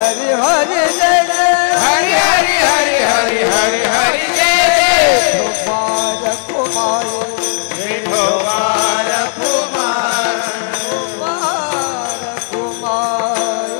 हरि हरि जय जय हरि हरि हरि हरि हरि हरि जय जय कुमार कुमार विठोबार कुमार कुमार कुमार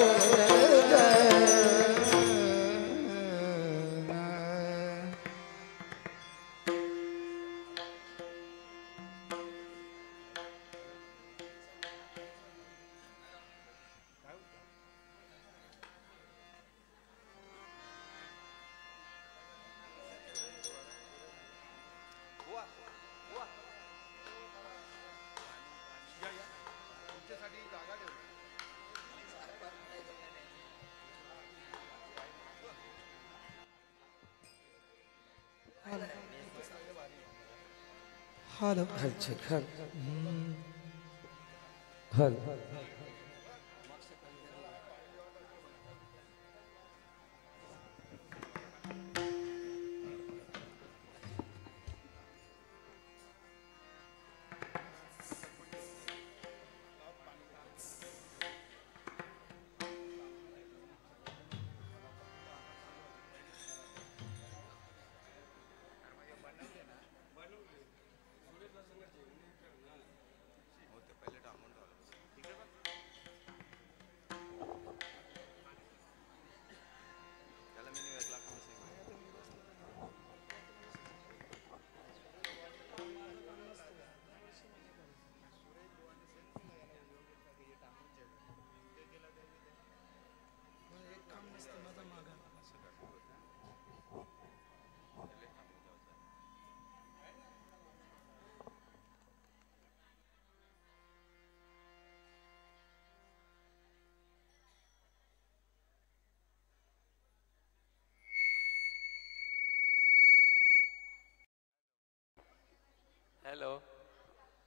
हेलो हेलो हॅलो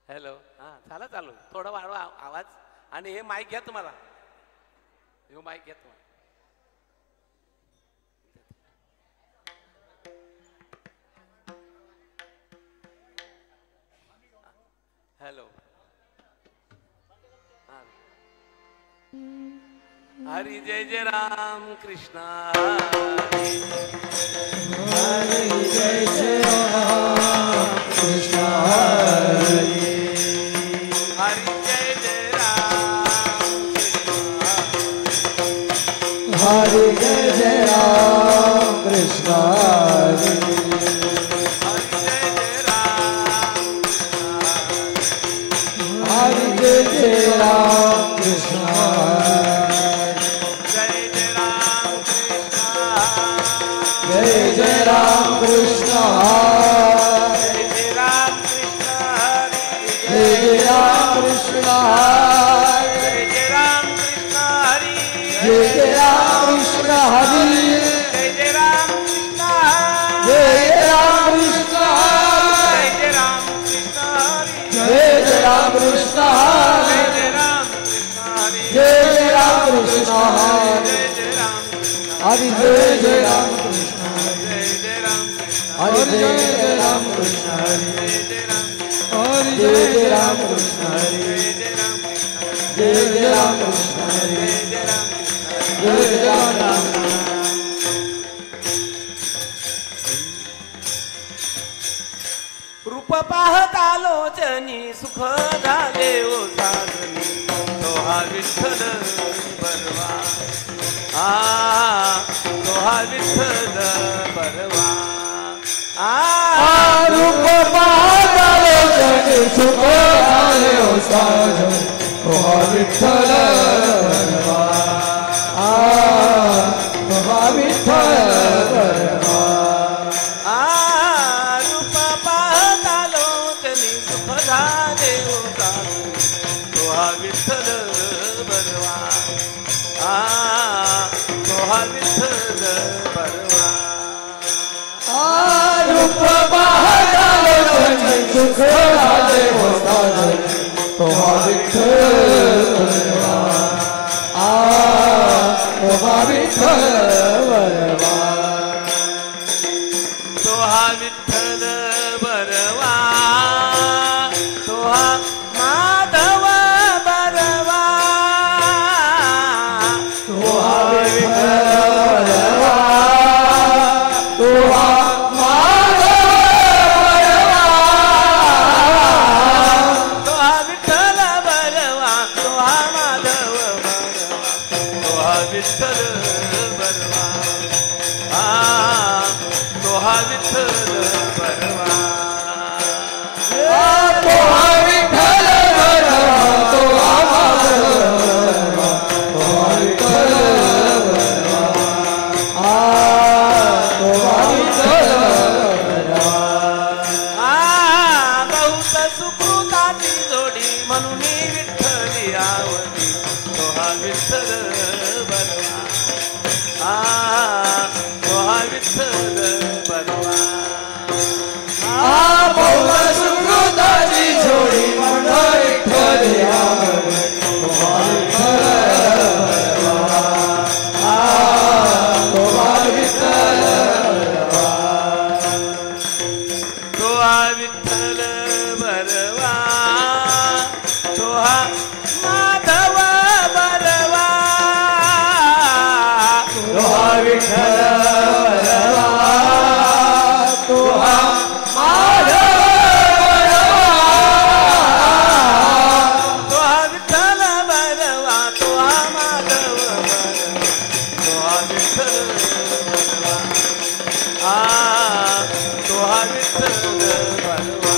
हॅलो हां झालं चालू थोडं वाढवा आवाज आणि हे माईक घ्या तुम्हाला हे माईक घ्या तुम्हाला हॅलो हां हरी जय जय राम कृष्णा हरि जय जय राम कृष्ण हरि हरी जय जय राम हरि जय जय राम कृष्ण हरि हरी जय जय राम हरि जय जय राम कृष्ण जय जय राम कृष्ण जय जय राम कृष्ण जय जय राम कृष्ण हरी जय जय राम कृष्ण जय जय राम कृष्ण जय जय राम कृष्ण जय जय राम कृष्ण हरि जय जय राम कृष्ण हरि जय जय राम कृष्ण हरि जय जय राम कृष्ण जय जय राम कृष्ण जय जय राम रूप पाहता लोचनी सुख झाले ओ साधनी तो हा विठ्ठल बरवा तो हा विठ्ठल बरवा रूप पाहता लोचनी सुख झाले ओ साधनी तो हा विठ्ठल बरवा तो हा विठ्ठल बरवा रूप पाहता लोचनी सुख झाले ओ साधनी तो हा विठ्ठल बरवा तो हा विठ्ठल बरवा रूप पाहता लोचनी सुख झाले ओ साधनी तो हा विठ्ठल बरवा तो हा विठ्ठल बरवा तो हा विठ्ठल बरवा तो हा माधव बरवा तो हा विठ्ठल विठ्ठल बरवा तो हा विठ्ठल बरवा तो हा विठ्ठल बरवा तो हा विठ्ठल बरवा तो हा विठ्ठल बरवा बहुत सुकृताची जोडी म्हणून विठ्ठली आवडी तो हा विठ्ठल बरवा तो हा विठ्ठल बरवा बहुत सुकृताची जोडी म्हणून विठ्ठली आवडी तो हा विठ्ठल बरवा तो हा विठ्ठल तो हा विठ्ठल बरवा तो हा माधव बरवा तो हा विठ्ठल बरवा तो हा माधव तो हा विठ्ठल बरवा तो हा माधव बरवा तो हा विठ्ठल बरवा तो हा विठ्ठल बरवा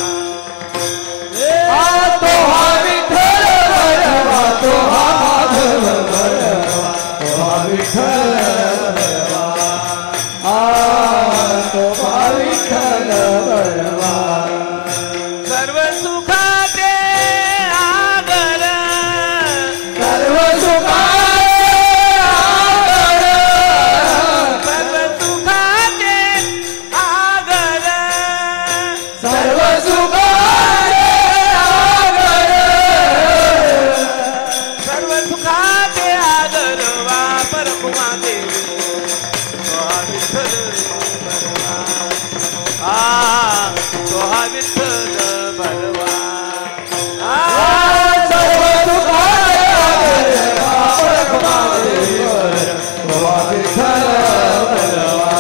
तो हा विठ्ठल बरवा तो हा माधव बरवा तो हा विठ्ठल बरवा तो हा विठ्ठल बरवा सर्व सुखाचे आगर सर्व सुखाचे आगर सर्व सुखाचे आगर सर्व सुखाचे आगर सर्व सुखाचे आगर वापर कुमा देवी तो हा विठ्ठल बरवा तो हा विठ्ठल बरवा सर्व सुखाचे आगर वापर कुमा देवीवर तो हा विठ्ठल बरवा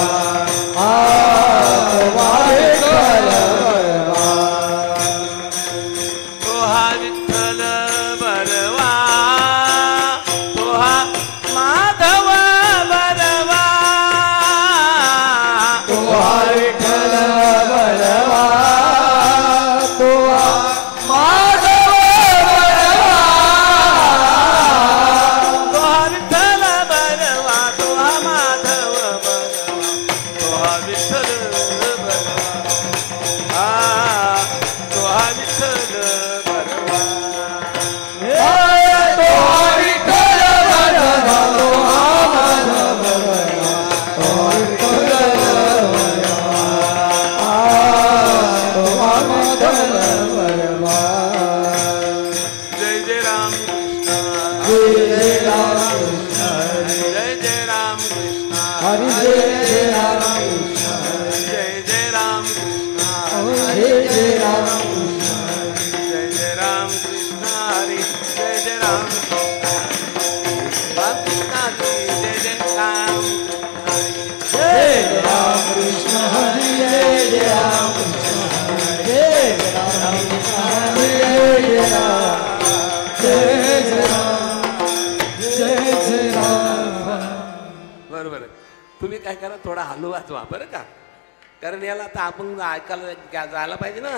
तो हा विठ्ठल बरवा तो हा विठ्ठल बरवा तो हा माधव बरवा तो हा विठ्ठल बरवा तो हा माधव बरवा तो हा विठ्ठल बरवा तो हा माधव बरवा तो हा विठ्ठल बरवा तो हा विठ्ठल बरवा तो हा विठ्ठल बरवा तो हा माधव बरवा तो हा विठ्ठल बरवा तो हा माधव बरवा जय जय राम कृष्ण जय जय राम कृष्ण जय जय राम कृष्ण हरि जय जय राम कृष्ण जय जय राम कृष्ण जय जय राम कृष्ण जय जय राम कृष्ण हरी जय जय राम कृष्ण जय जय राम हरी जय राम कृष्ण हरि जय जय राम कृष्ण जय राम कृष्ण हरि जय राम जय जय राम जय जय राम बरोबर आहे. तुम्ही काय करा थोडा हलू वाचवा बरं का कारण याला आता आपण ऐकायला जायला पाहिजे ना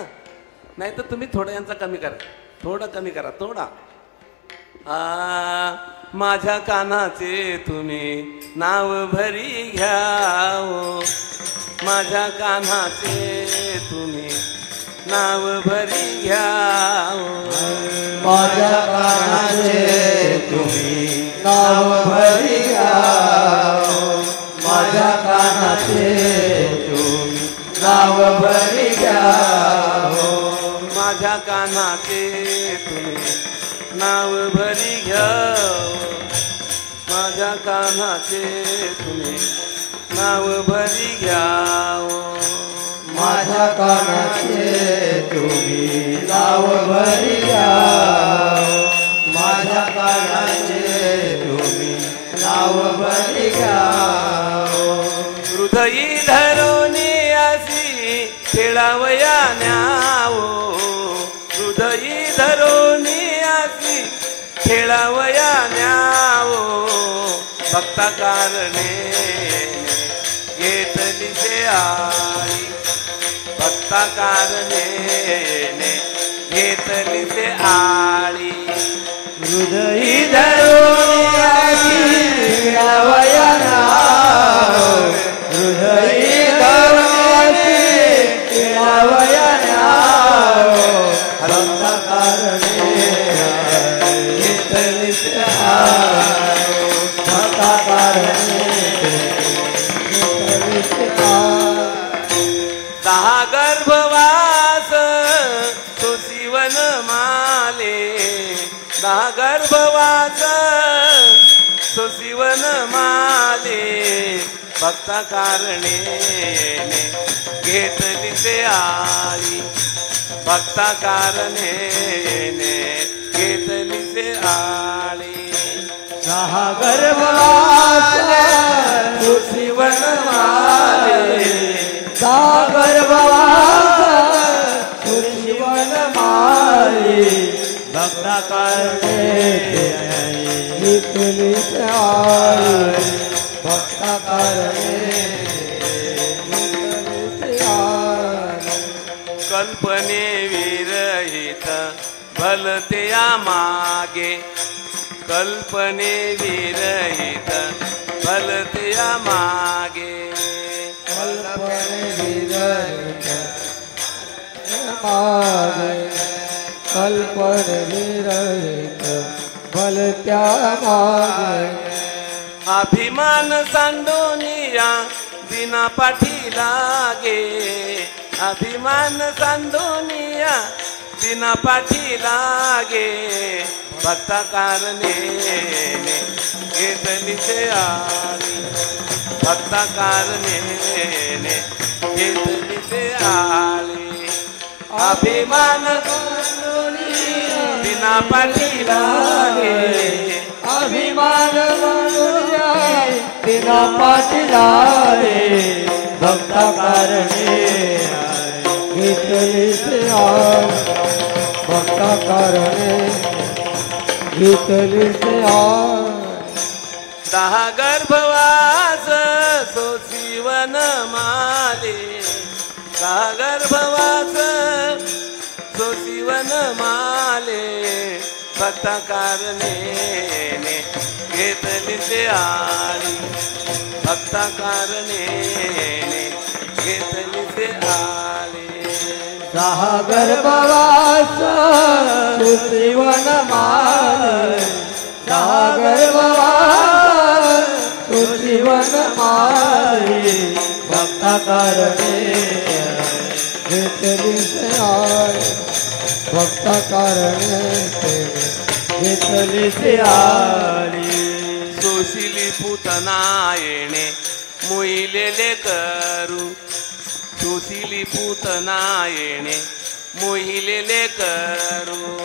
नाही तर तुम्ही थोडं यांचा कमी करा थोडं कमी करा थोडा माझ्या कानाचे तुम्ही नाव भरी घ्यावो माझ्या कानाचे तुम्ही नाव भरी घ्यावो माझ्या कानाचे तुम्ही नाव भरी घ्यावो माझ्या कानाचे तुम्ही नाव भरी घ्यावो माझ्या कानाचे तुम्ही नाव भरी घ्यावो माझ्या कानाचे तुम्ही नाव भरी घ्यावो माझ्या कानाचे तुम्ही नाव भरी घ्यावो माझ्या कानाचे तुम्ही नाव भरी घ्यावो हृदयी धरोनी असी खेळावया न्यावो हृदयी धरोनी असी खेळावया न्यावो भक्त भक्त कारणे घेतली से आळी भक्त कारणे घेतली से आळी हृदयी धरून वयना हृदयी धरून वयना भक्त कारणे घेतली से आळी भक्त कारणे घेतली से आळी दहा गर्भवास तो शिवन माले दहा गर्भवास तो शिवन माले भक्त कारणे घेतली ते आळी भक्त कारणे घेतली ते आळी सहा गर्भवास तो शिवन माले सहा गर्भवास तो शिवन माले भक्त कारणे घेतली से आळी भक्त कारणे घेतली से आळी कल्पने विरहित भलते या मागे कल्पने विरहित भलते या मागे कल्पने विरहित मागे कल्पने विरहित भलत्या मागे अभिमान सांडोनिया बिना पाठी लागे अभिमान सांडोनिया बिना पाठी लागे भक्त कारणे घेतली से आळी भक्त कारणे घेतली से आळी अभिमान बिना पाठी लागे अभिमान मनुष्या बिना पाटीला रे भक्त कारणे घेतली से आळी भक्त कारणे घेतली से आळी दहा गर्भवास सो शिवन माले दहा गर्भवास सो शिवन माले भक्त कारणे घेतली से आळी भक्त कारणे घेतली से आळी सहा गर्भवास तो शिवन माले सहा गर्भवास तो शिवन माले भक्त कारणे घेतली से आळी भक्त कारणे घेतली से आळी सोशिली पुतना येणे मोहिलेले करू सोशिली पुतना येणे मोहिलेले करू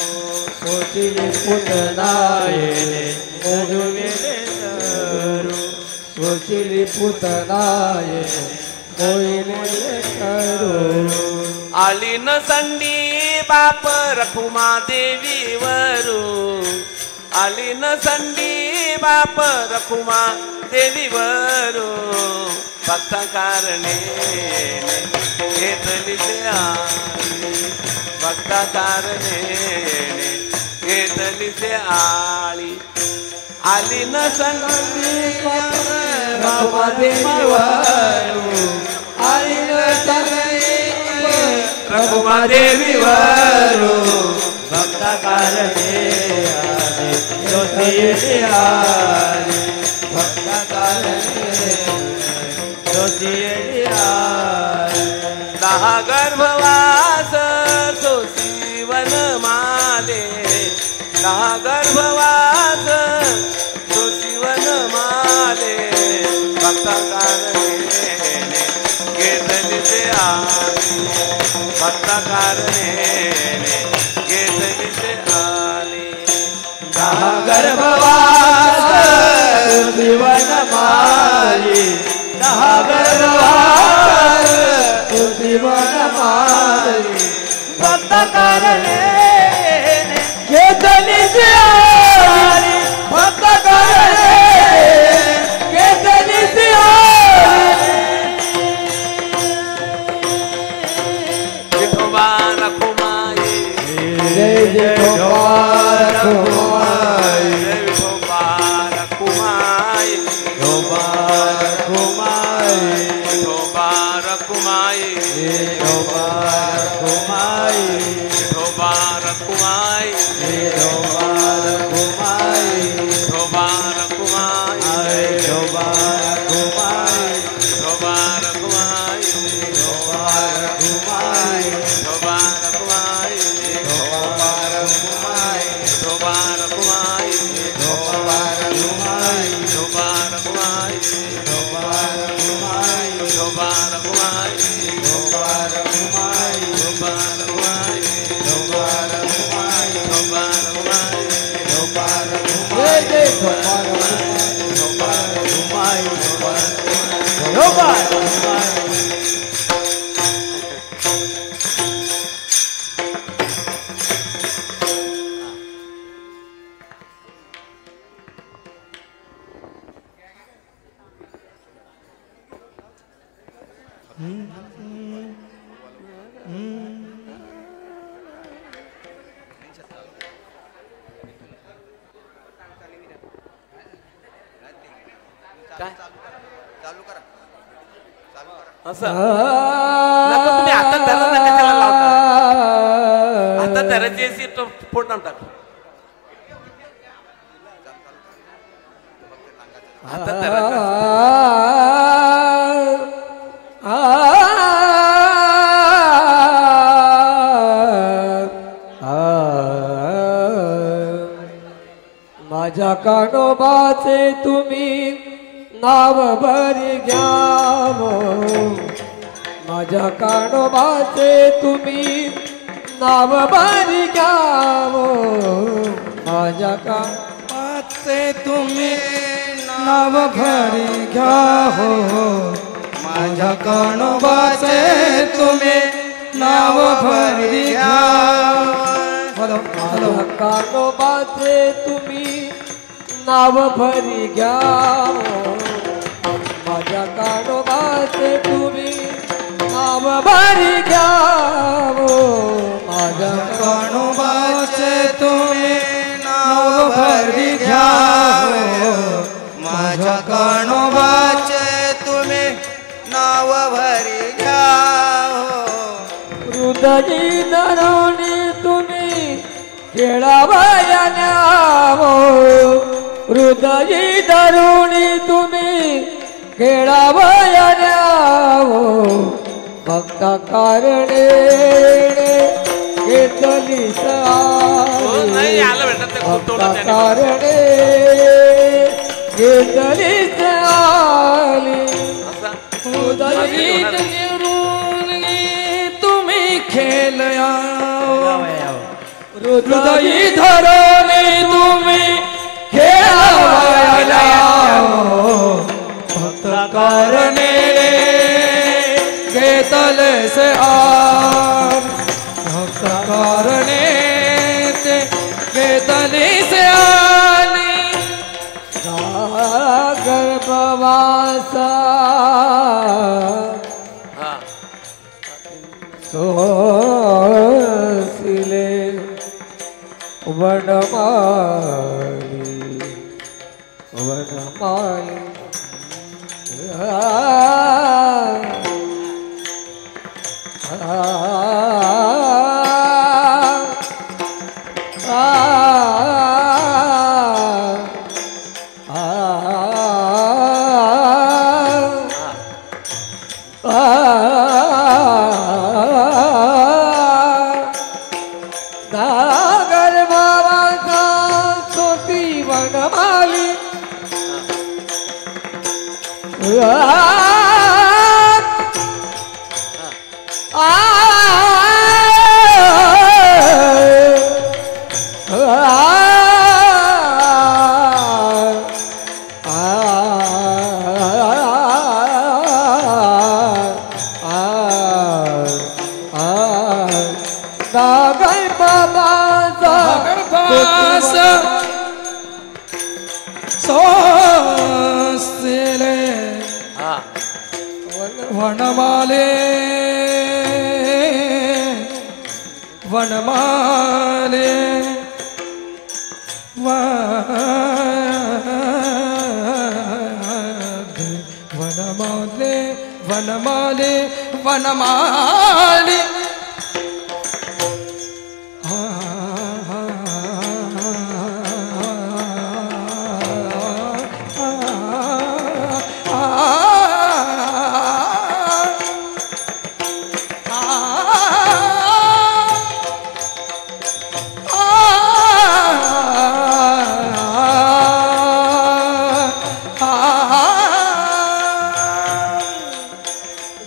सोशिली पुतना येणे मोहिलेले करू सोशिली पुतना येणे मोहिलेले करू आली न संडी बाप रखुमा देवीवरू आली न संडी बाप रखुमा देवीवरू भक्त कारणे घेतली से आळी भक्त कारणे घेतली से आळी आली न संडी रखुमा देवीवरू आली न संडी रखुमा देवीवरू भक्त कारणे जोशी आली भक्त कारणे जोशी आली दहा गर्भवास सो शिवन माले दहा गर्भवास सो शिवन माले भक्त कारणे घेतली से आळी भक्त कारणे घेतली से आळी दहा गर्भवास शिवन माली दहा गर्भवास शिवन माली भक्त कारणे घेतली से आळी भक्त कारणे काय चालू करा असं नको, तुम्ही हातात धरा ना, कशाला लावता? हातात धरायची अशी तो फोडून टाक. हातात धरायचं. माझ्या कानोबाचे तुम्ही नाव बरी घ्याव, माझ्या कानोबाचे तुम्ही नाव बरी घ्याव, माझ्या कानोबाचे तुम्ही नाव भरी घ्याव, माझ्या कानोबाचे तुम्ही नाव भरी घ्याव, माझ्या कानोबाचे तुम्ही नाव भरी घ्याव, माझ्या कानोबाचे तुम्ही नाव भरी घ्याव, माझ्या कानोबाचे तुम्ही नाव भरी घ्याव, माझ्या कानोबाचे तुम्ही नाव भरी घ्याव, हृदयी धरुणी तुम्ही खेळावया न्याव, हृदयी धरुणी तुम्ही खेळावया न्याव, भक्त कारणे घेतली हो, नाही आलं बेटा ते खूप भक्त तोडून त्याने. कारणे घेतली आली, असं हृदयी तुम्ही खेळया, हृदयी धरणे तुम्ही खेळावया, भक्त कारणे घेतले से आल, भक्त कारणे ते घेतले से आली, गर्भवासा हा सोसिले वनमाली, वनमाली नागर बाबाचा सोती वनमाली, नागर बाबाचा सोसिले हा वनमाले, वनमाले, वनमाले, वनमाले, वनमाले,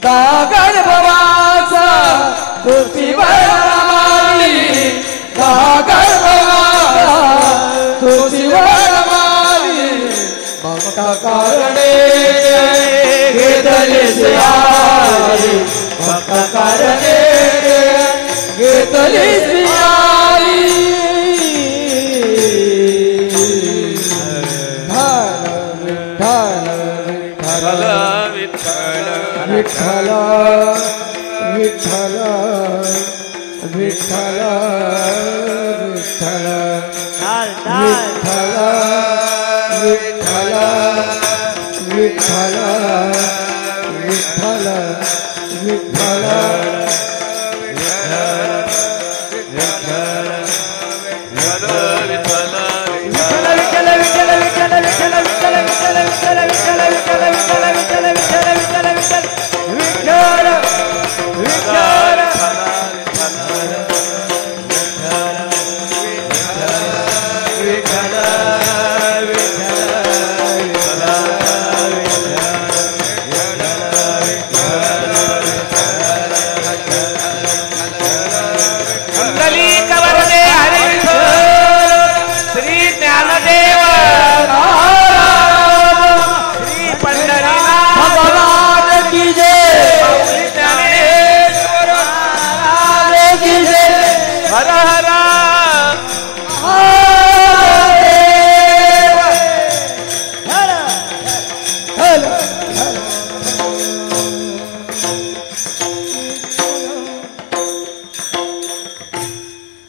दागर भवाचा तुझीवर माली, दागर भवाचा तुझीवर माली, भक्त कारणे घेतले से आली, भक्त कारणे घेतले से आली, विठ्ठल विठ्ठल विठ्ठल विठ्ठल विठ्ठल विठ्ठल विठ्ठल विठ्ठल विठ्ठल विठ्ठल विठ्ठल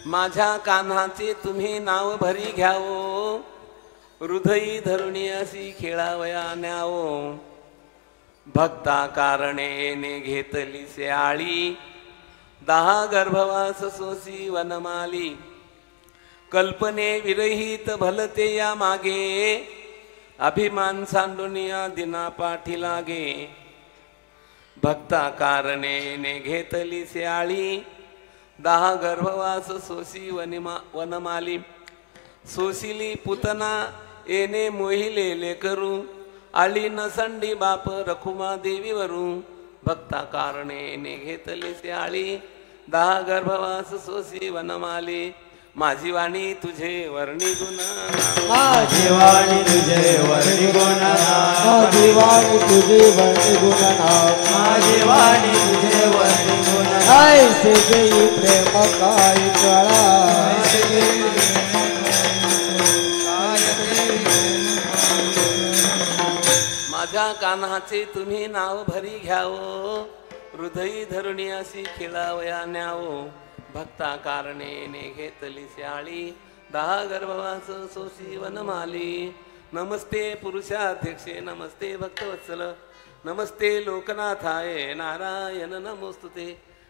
माझ्या कान्हाचे तुम्ही नाव भरी घ्यावो, हृदयी धरुणी अशी खेळावया न्यावो. भक्ता कारणेने घेतली से आळी, 10 गर्भवास सोसी वनमाली. कल्पने विरहित भलते या मागे, अभिमान सांडुनिया दिना पाठी लागे. भक्ता कारणेने घेतली से आळी, 10 गर्भवास सोसी वनमाली. सोसिली पुतना येणे मोहिले करू, आली नसंडी बाप रखुमा देवीवरू. भक्ता कारणे घेतले से आळी, 10 गर्भवास सोसी वनमाली. माझी वाणी तुझे वर्णी गुणा, माझी वाणी तुझे वर्णी गुणा, माझी वाणी तुझे वर्णी गुणा, माझी वाणी तुझे वर्णी गुणा. ऐसे देई प्रेम काय कळा, माझ्या कान्हाचे तुम्ही नाव भरी घ्यावो, हृदयी धरुणी अशी खेळावया न्यावो. भक्ता कारणेने घेतली शाळी, 10 गर्भवास सोसी वनमाली. नमस्ते पुरुषाध्यक्षे, नमस्ते भक्तवत्सल, नमस्ते लोकनाथाय नारायण नमोस्तुते.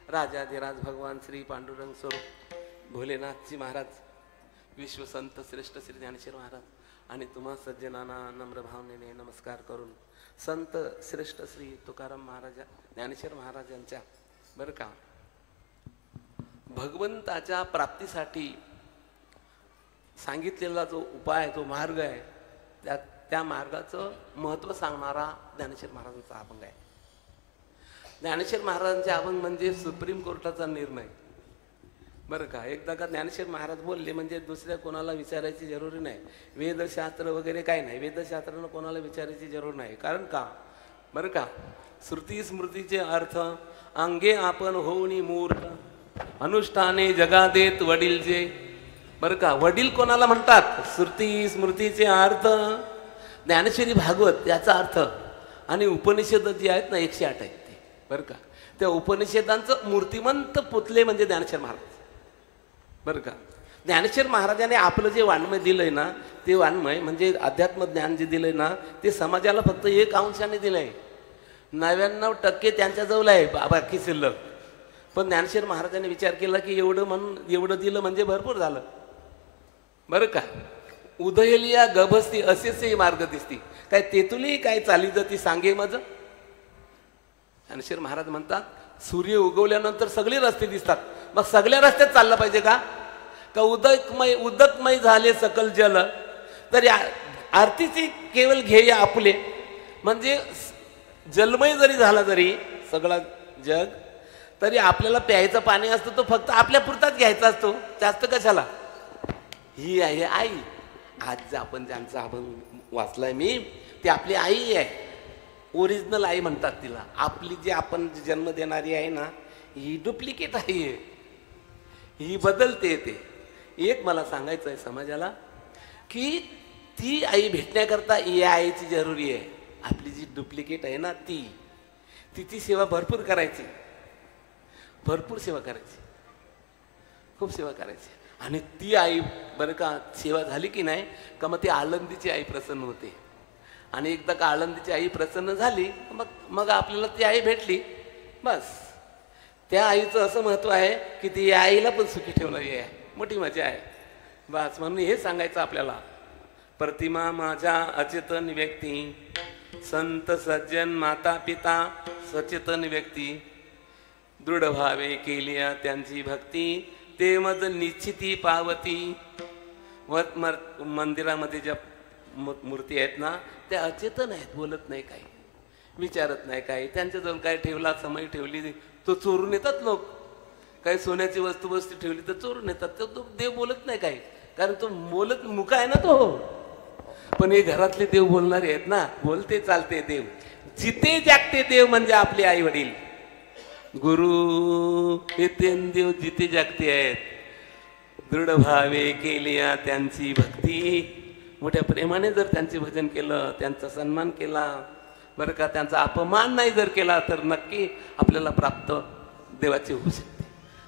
राजाधिराज भगवान श्री पांडुरंग स्वरूप भोलेनाथजी महाराज, विश्वसंत श्रेष्ठ श्री ज्ञानेश्वर महाराज आणि तुम्हा सज्जनांना नम्र भावनेने नमस्कार करून संत श्रेष्ठ श्री तुकाराम महाराज ज्ञानेश्वर महाराजांच्या बरं का भगवंताच्या प्राप्तीसाठी सांगितलेला जो उपाय, जो मार्ग आहे, त्या मार्गाचं महत्त्व सांगणारा ज्ञानेश्वर महाराजांचा अभंग आहे. ज्ञानेश्वर महाराजांचे अभंग म्हणजे सुप्रीम कोर्टाचा निर्णय बरं का. एकदा का ज्ञानेश्वर महाराज बोलले म्हणजे दुसऱ्या कोणाला विचारायची जरुरी नाही. वेदशास्त्र वगैरे काय नाही, वेदशास्त्रानं कोणाला विचारायची जरूर नाही. कारण का बरं का, श्रुती स्मृतीचे अर्थ अंगे आपण होऊनी मूर्त, अनुष्ठाने जगा देत वडील जे. बरं का, वडील कोणाला म्हणतात? श्रुती स्मृतीचे अर्थ, ज्ञानेश्वरी भागवत याचा अर्थ आणि उपनिषद जे आहेत ना 108 आहेत ते बरं का. त्या उपनिषदांचं मूर्तिमंत पुतले म्हणजे ज्ञानेश्वर महाराज बरं का. ज्ञानेश्वर महाराजांनी आपलं जे वाङ्मय दिलंय ना, ते वाङ्मय म्हणजे अध्यात्म ज्ञान जे दिलंय ना, ते समाजाला फक्त 1 अंशाने दिलंय. 99% त्यांच्याजवळ आहे बाकी शिल्लक. पण ज्ञानेश्वर महाराजांनी विचार केला की एवढं दिलं म्हणजे भरपूर झालं बरं का. उदयलिया गभस्ती असेच मार्ग दिसती, काय तेथुली काय चाली जाती सांगे माझं. ज्ञानेश्वर महाराज म्हणतात सूर्य उगवल्यानंतर सगळे रस्ते दिसतात, मग सगळ्या रस्त्यात चाललं पाहिजे का? उदकमय झाले सकल जल, तरी आरतीची केवळ ध्येय आपले म्हणजे जलमय जरी झाला जरी सगळा जग, तरी आपल्याला प्यायचं पाणी असतं तो फक्त आपल्या पुरताच घ्यायचा असतो, जास्त कशाला. ही आहे आई. आज आपण ज्यांचा अभंग वाचलाय मी, ती आपली आई आहे. ओरिजिनल आई म्हणतात तिला. आपली जी आपण जन्म देणारी आहे ना, ही डुप्लिकेट आई आहे, ही बदलते येते. एक मला सांगायचं आहे समाजाला की ती आई भेटण्याकरता या आईची जरुरी आहे. आपली जी डुप्लिकेट आहे ना तिची सेवा भरपूर करायची, भरपूर सेवा करायची, खूप सेवा करायची. आणि ती आई बरं का सेवा झाली की नाही का मग ती आळंदीची आई प्रसन्न होते. आणि एकदा का आळंदीची आई प्रसन्न झाली मग आपल्याला ती आई भेटली. बस त्या आईचं असं महत्व आहे की ती आईला पण सुखी ठेवणारी आहे, मोठी मजा आहे. बस म्हणून हे सांगायचं आपल्याला. प्रतिमा माझ्या अचेतन व्यक्ती, संत सज्जन माता पिता सचेतन व्यक्ती, दृढ भावे केली त्यांची भक्ती, ते मज निश्चिती पावती. मंदिरामध्ये ज्या मूर्ती आहेत ना त्या अचेतन आहेत, बोलत नाही काही, विचारत नाही काही. त्यांच्याजवळ काय ठेवला समय ठेवली तो चोरून येतात लोक. काही सोन्याची वस्तू ठेवली तर चोरून येतात. तो देव बोलत नाही काही, कारण तो बोलत मुका आहे ना तो. पण हे घरातले देव बोलणारे आहेत ना, बोलते चालते देव. जिथे जागते देव म्हणजे आपले आई वडील, गुरु हे तीन देव जिथे जागते आहेत. दृढ भावे केली त्यांची भक्ती, मोठ्या प्रेमाने जर त्यांचे भजन केलं, त्यांचा सन्मान केला बरं का, त्यांचा अपमान नाही जर केला तर नक्की आपल्याला प्राप्त देवाची होऊ शकते.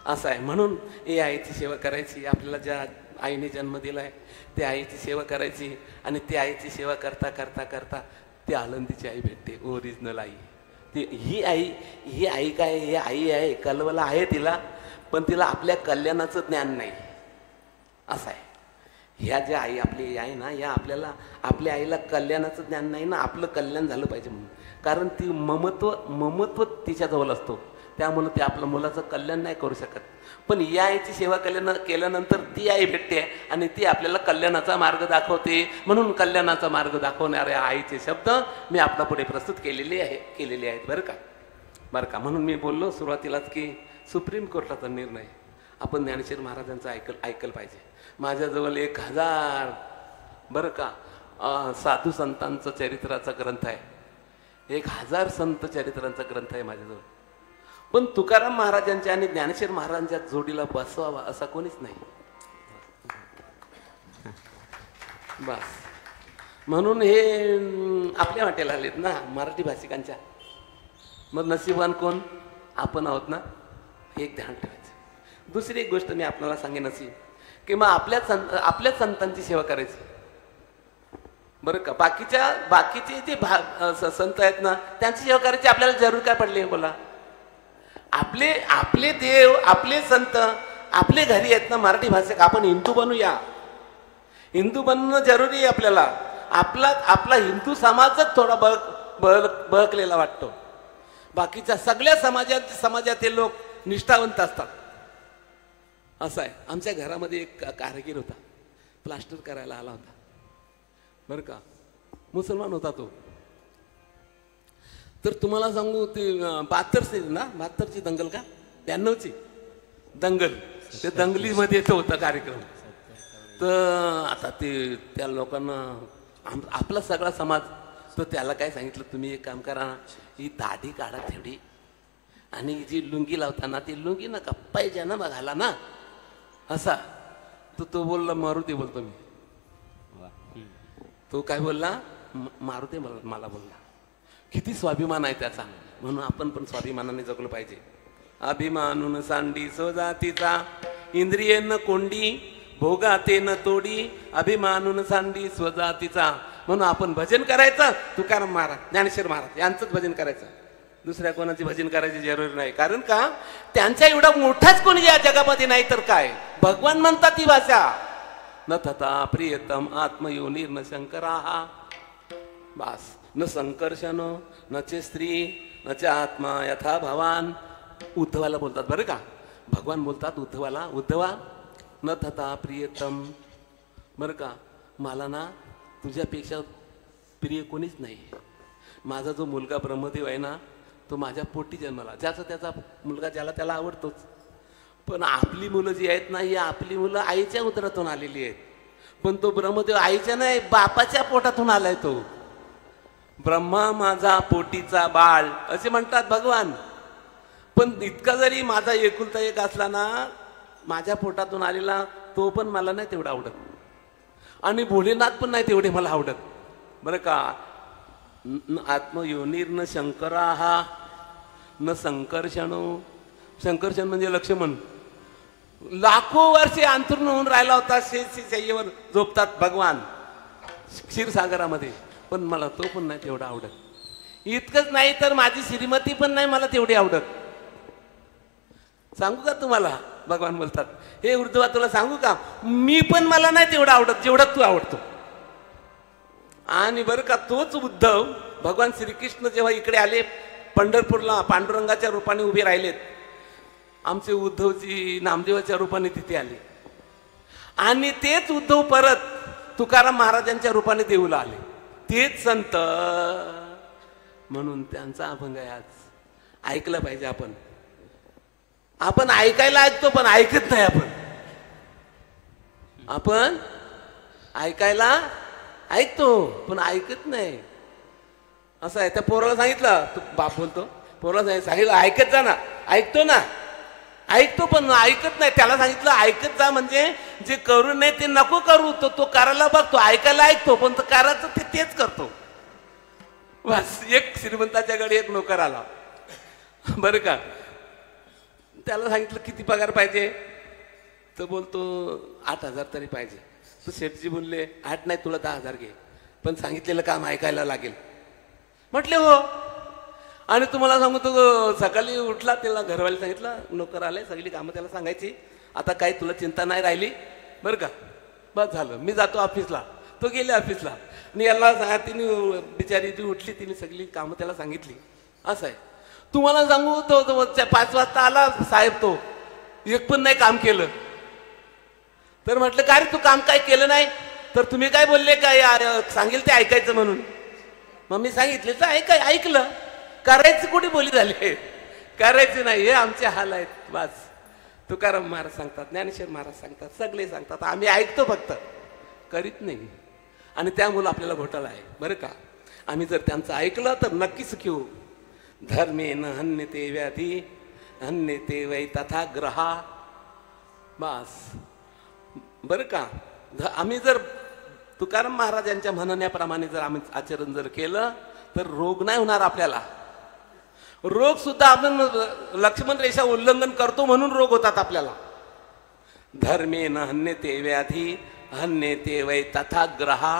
असं आहे. म्हणून हे आईची सेवा करायची. आपल्याला ज्या आईने जन्म दिलाय त्या आईची सेवा करायची. आणि त्या आईची सेवा करता करता करता ती आळंदीची आई भेटते, ओरिजिनल आई. ही आई काय, ही आई आहे, कलवला आहे तिला, पण तिला आपल्या कल्याणाचं ज्ञान नाही. असं आहे. ह्या ज्या आई आपली आहे ना, या आपल्या आईला कल्याणाचं ज्ञान नाही ना, आपलं कल्याण झालं पाहिजे म्हणून. कारण ती ममत्व तिच्याजवळ असतो, त्यामुळे ते आपल्या मुलाचं कल्याण नाही करू शकत. पण या आईची सेवा केल्यानंतर ती आई भेटते आणि ती आपल्याला कल्याणाचा मार्ग दाखवते. म्हणून कल्याणाचा मार्ग दाखवणाऱ्या आईचे शब्द मी आपल्या पुढे प्रस्तुत केलेले आहेत बरं का. म्हणून मी बोललो सुरुवातीलाच की सुप्रीम कोर्टाचा निर्णय आपण ज्ञानेश्वर महाराजांचा ऐकलं पाहिजे. माझ्याजवळ 1000 बरं का साधू संतांचं चरित्राचा ग्रंथ आहे. 1000 संत चरित्रांचा ग्रंथ आहे माझ्याजवळ. पण तुकाराम महाराजांच्या आणि ज्ञानेश्वर महाराजांच्या जोडीला बसवावा असा कोणीच नाही. बस म्हणून हे आपल्या वाटेला आलेत ना मराठी भाषिकांच्या. मग नशीबवान कोण, आपण आहोत ना, एक ध्यान ठेवायचं. दुसरी एक गोष्ट मी आपल्याला सांगेन अशी की मग आपल्या संतांची सेवा करायची बरं का. बाकीचे जे संत आहेत ना त्यांची सेवा करायची आपल्याला जरूर काय पडली बोला. आपले देव, आपले संत आपले घरी आहेत ना. मराठी भाषिक आपण हिंदू बनूया. हिंदू बनणं जरुरी आहे आपल्याला. आपला हिंदू समाजच थोडा बळकलेला वाटतो. बाकीच्या सगळ्या समाजातील लोक निष्ठावंत असतात. असं आहे. आमच्या घरामध्ये एक कारागीर होता, प्लास्टर करायला आला होता बरं का. मुसलमान होता तो. तर तुम्हाला सांगू ते 72ची ना, 72ची दंगल का 92ची दंगल, ते दंगलीमध्ये तो होता कार्यक्रम. तर आता त्या लोकांना आपला सगळा समाज, तर त्याला काय सांगितलं, तुम्ही एक काम करा, ही दाढी काढा तेवढी, आणि जी लुंगी लावताना ती लुंगी नका पायजामा बघायला ना असा. तो बोलला मारुती बोलतो मी. तो काय बोलला, मारुती मला बोलला. किती स्वाभिमान आहे त्याचा. म्हणून आपण पण स्वाभिमानाने जगलो पाहिजे. अभिमानून सांडी स्वजातीचा, इंद्रिय न कोंडी भोगाते न तोडी, अभिमानून सांडी स्वजातीचा. म्हणून आपण भजन करायचं, तुकाराम महाराज, ज्ञानेश्वर महाराज यांचंच भजन करायचं. दुसऱ्या कोणाची भजन करायची जरूर नाही. कारण का, त्यांच्या एवढा मोठाच कोणी या जगामध्ये नाही तर काय. भगवान म्हणतात ही भाषा, न तथा प्रियतम आत्मयोनीर न शंकराहा. बस, न संकर्षण न चे स्त्री न च आत्मा यथा भवान. उद्धवाला बोलतात बरं का, भगवान बोलतात उद्धवाला, उद्धवा न तथा प्रियतम, बरं का, मला ना तुझ्यापेक्षा प्रिय कोणीच नाही. माझा जो मुलगा ब्रह्मदेव आहे ना, तो माझ्या पोटी जन्माला, ज्याचा त्याचा मुलगा ज्याला त्याला आवडतोच. पण आपली मुलं जी आहेत ना, ही आपली मुलं आईच्या उदरातून आलेली आहेत. पण तो ब्रह्मदेव आईच्या नाही, बापाच्या पोटातून आलाय तो. ब्रह्मा माझा पोटीचा बाळ असे म्हणतात भगवान. पण इतका जरी माझा एकुलता एक असला ना, माझ्या पोटातून आलेला तो पण मला नाही तेवढा आवडत. आणि भोलेनाथ पण नाही तेवढे मला आवडत बरं का. न आत्मयोनिर्न शंकराः न संकर्षणो. संकर्षण म्हणजे लक्ष्मण लाखो वर्षे अंतरून होऊन राहिला होता शय्येवर झोपतात भगवान क्षीरसागरामध्ये, पण मला तो पण नाही तेवढा आवडत. इतकंच नाही तर माझी श्रीमती पण नाही मला तेवढी आवडत. सांगू का तुम्हाला, भगवान बोलतात हे उद्धवा तुला सांगू का, मी पण मला नाही तेवढं आवडत जेवढं तू आवडतो. आणि बरं का तोच उद्धव भगवान श्रीकृष्ण जेव्हा इकडे आले पंढरपूरला पांडुरंगाच्या रूपाने उभे राहिलेत, आमचे उद्धवजी नामदेवाच्या रूपाने तिथे आले. आणि तेच उद्धव परत तुकाराम महाराजांच्या रूपाने देऊला आले. तेच संत, म्हणून त्यांचा अभंग आहे आज. ऐकलं पाहिजे आपण. आपण ऐकायला ऐकतो पण ऐकत नाही. आपण ऐकायला ऐकतो पण ऐकत नाही. असं आहे. त्या पोराला सांगितलं, तू बाप बोलतो, पोराला सांगितलं ऐकत जा ना, ऐकतो ना, ऐकतो पण ऐकत नाही. त्याला सांगितलं ऐकत जा म्हणजे जे करू नये ते नको करू. तो करायला बघतो, ऐकायला ऐकतो पण तो करायचं तेच करतो. बस. एक श्रीमंताच्या कडे एक नोकर आला बरं का. त्याला सांगितलं किती पगार पाहिजे, तर बोलतो 8,000 तरी पाहिजे. तर शेठजी बोलले 8 नाही तुला 10,000 घे, पण सांगितलेलं काम ऐकायला लागेल. म्हटले हो. आणि तुम्हाला सांगू तो सकाळी उठला, त्याला घरवाली सांगितलं नोकर आले, सगळी कामं त्याला सांगायची, आता काही तुला चिंता नाही राहिली बरं का, बस झालं, मी जातो ऑफिसला. तो गेले ऑफिसला. आणि याला तिने बिचारी ती उठली, तिने सगळी कामं त्याला सांगितली. असं आहे. तुम्हाला सांगू तो 5 वाजता आला साहेब, तो एक पण नाही काम केलं. तर म्हटलं का रे तू काम काय केलं नाही, तर तुम्ही काय बोलले काय सांगेल ते ऐकायचं म्हणून. मग मी सांगितले तर ऐकलं. करायचं कुठे बोली झाले, करायचे नाही. हे आमचे हाल आहेत. बस. तुकाराम महाराज सांगतात, ज्ञानेश्वर महाराज सांगतात, सगळे सांगतात, आम्ही ऐकतो फक्त करीत नाही. आणि त्यामुळे आपल्याला घोटाळा आहे बरं का. आम्ही जर त्यांचं ऐकलं तर नक्की सुखी होऊ. धर्मेन हन्यते व्याधी हन्यते वै तथा ग्रहा. बस बरं का. आम्ही जर तुकाराम महाराजांच्या म्हणण्याप्रमाणे जर आम्ही आचरण जर केलं तर रोग नाही होणार आपल्याला. रोग सुद्धा आपण लक्ष्मण रेषा उल्लंघन करतो म्हणून रोग होतात आपल्याला. धर्मेन हन्यते व्याधी हन्यते वै तथा ग्रहा.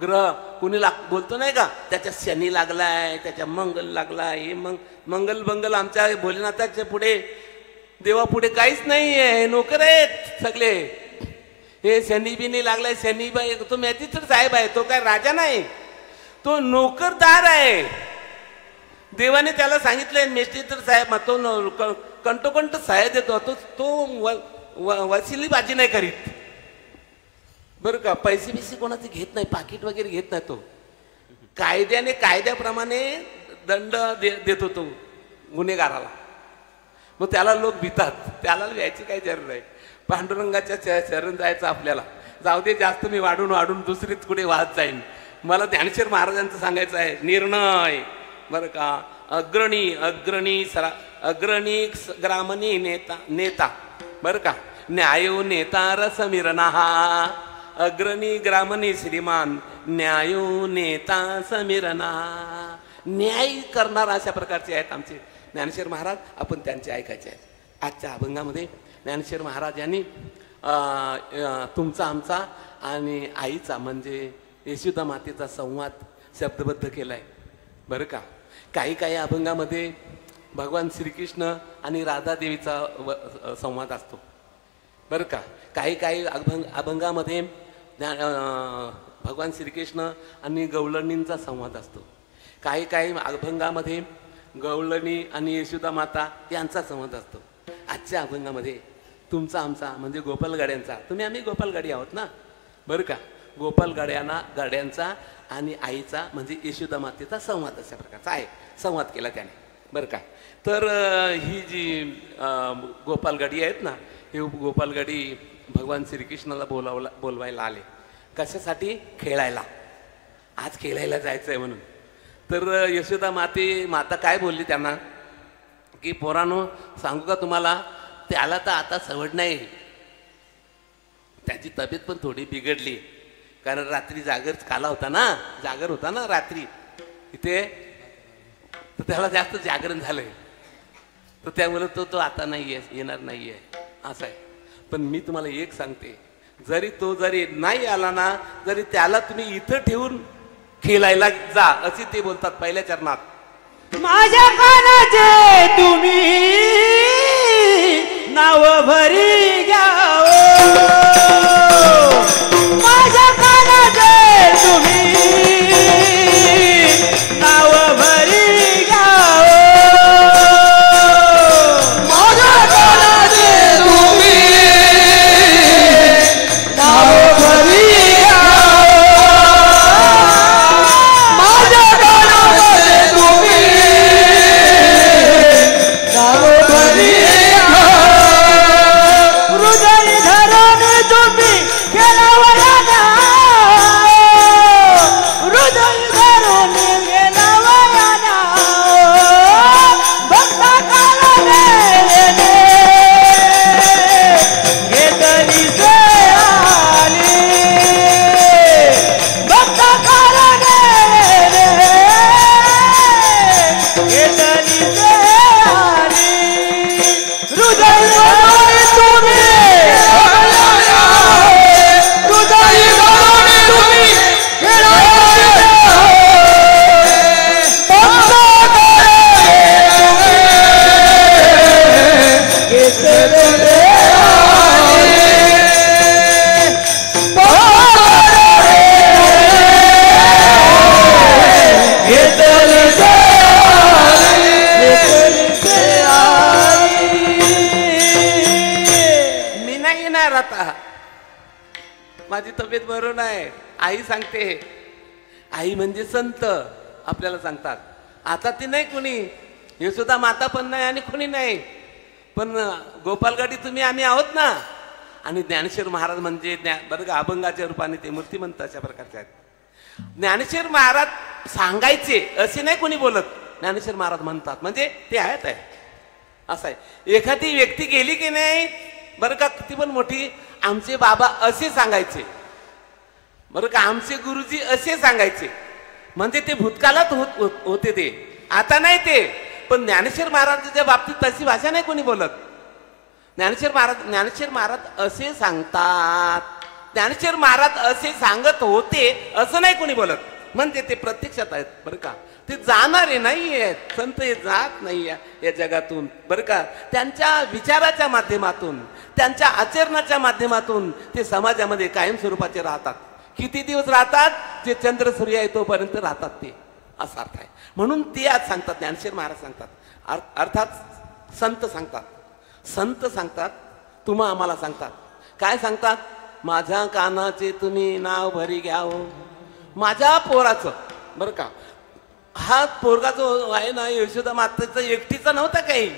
ग्रह कुणी बोलतो नाही का, त्याच्या शनी लागलाय, त्याच्या मंगल लागलाय. हे मंगल बंगल आमच्या भोलेनाथाच्या पुढे देवापुढे काहीच नाही आहे. नोकर आहेत सगळे. हे शनी बिनी लागलाय, शनी बाई तो मॅजिस्ट्रेट साहेब आहे, तो काय राजा नाही, तो नोकरदार आहे. देवाने त्याला सांगितलंय मॅजिस्ट्रेट साहेब, तो कंटोकंट साहेब देतो, तो वसिली बाजी नाही करीत बरं का. पैसे बिसे कोणाचे घेत नाही, पाकिट वगैरे घेत नाही. तो कायद्याप्रमाणे दंड देतो तो गुन्हेगाराला. मग त्याला लोक भितात, त्याला व्यायची काही जरूर नाही. पांडुरंगाच्या शरण जायचं आपल्याला. जाऊ दे, जास्त मी वाढून दुसरीच कुठे वाहत जाईन. मला ज्ञानेश्वर महाराजांचं सांगायचं आहे निर्णय बरं का. अग्रणी ग्रामणी नेता बरं का. न्यायो नेता रसमिरणा. अग्रणी ग्रामणी श्रीमान न्यायो नेता समिरणा. न्याय करणार अशा प्रकारचे आहेत आमचे ज्ञानेश्वर महाराज. आपण त्यांचे ऐकायचे आहेत. आजच्या अभंगामध्ये ज्ञानेश्वर महाराज यांनी तुमचा आमचा आणि आईचा म्हणजे यशोदा मातेचा संवाद शब्दबद्ध केलाय बरं का. काही अभंगामध्ये भगवान श्रीकृष्ण आणि राधादेवीचा संवाद असतो बरं का. काही अभंगामध्ये भगवान श्रीकृष्ण आणि गवळणींचा संवाद असतो. काही अभंगामध्ये गवळणी आणि यशोदा माता यांचा संवाद असतो. आजच्या अभंगामध्ये तुमचा आमचा म्हणजे गोपाल गाड्यांचा, आम्ही गोपाल गाडी आहोत ना बरं का. गोपाल गाड्यांचा आणि आईचा म्हणजे यशोदा मातेचा संवाद अशा प्रकारचा आहे. संवाद केला त्याने बरं का. तर ही जी गोपाल गाडी आहेत ना, हे गोपाल गाडी भगवान श्रीकृष्णाला बोलवायला आले. कशासाठी? खेळायला. आज खेळायला जायचं आहे म्हणून. तर यशोदा माता काय बोलली त्यांना की पोरांनो सांगू का तुम्हाला, त्याला तर आता सवड नाही, त्याची तब्येत पण थोडी बिघडली, कारण रात्री जागर होता ना रात्री. इथे तर त्याला जास्त जागरण झालंय, तर त्यामुळे तो आता नाहीये, येणार नाहीये असं आहे. पण मी तुम्हाला एक सांगते, जरी नाही आला ना, जरी त्याला तुम्ही इथं ठेवून खेळायला जा असे ते बोलतात पहिल्या चरणात. माझ्या कानाचे तुम्ही नाव भरी घ्याव, माझ्या कानाचे तुम्ही नाव भरी घ्याव, माझ्या कानाचे तुम्ही नाव भरी माझी तब्येत बरोबर नाही. आई सांगते, आई म्हणजे संत आपल्याला सांगतात. आता ती नाही कुणी, हे सुद्धा माता पण नाही आणि कुणी नाही, पण गोपालगडी तुम्ही आम्ही आहोत ना. आणि ज्ञानेश्वर महाराज म्हणजे बरं का अभंगाच्या रूपाने ते मूर्तिमंत अशा प्रकारचे आहेत. ज्ञानेश्वर महाराज सांगायचे असे नाही कोणी बोलत, ज्ञानेश्वर महाराज म्हणतात म्हणजे ते आहेत आहे असं आहे. एखादी व्यक्ती गेली की नाही बरं का, किती पण मोठी, आमचे बाबा असे सांगायचे बरं का, आमचे गुरुजी असे सांगायचे, म्हणजे ते भूतकाळात होते ते, आता नाही ते. पण ज्ञानेश्वर महाराजांच्या बाबतीत तशी भाषा नाही कोणी बोलत. ज्ञानेश्वर महाराज असे सांगतात, ज्ञानेश्वर महाराज असे सांगत होते असं नाही कोणी बोलत, म्हणजे ते प्रत्यक्षात आहेत बरं का. ते जाणारे नाही आहेत, संत हे जात नाही या जगातून बरं का. त्यांच्या विचाराच्या माध्यमातून, त्यांच्या आचरणाच्या माध्यमातून ते समाजामध्ये कायम स्वरूपाचे राहतात. किती दिवस राहतात? जे चंद्र सूर्य येतोपर्यंत राहतात ते, असा अर्थ आहे. म्हणून ते आज सांगतात, ज्ञानेश्वर महाराज सांगतात, अर्थात संत सांगतात. संत सांगतात, तुम्हा आम्हाला सांगतात. काय सांगतात? माझ्या कानाचे तुम्ही नाव भरी घ्याव. माझ्या पोराचं बरं का, हा पोरगा जो आहे ना यशोदा मातेचा एकटीचा नव्हता काही,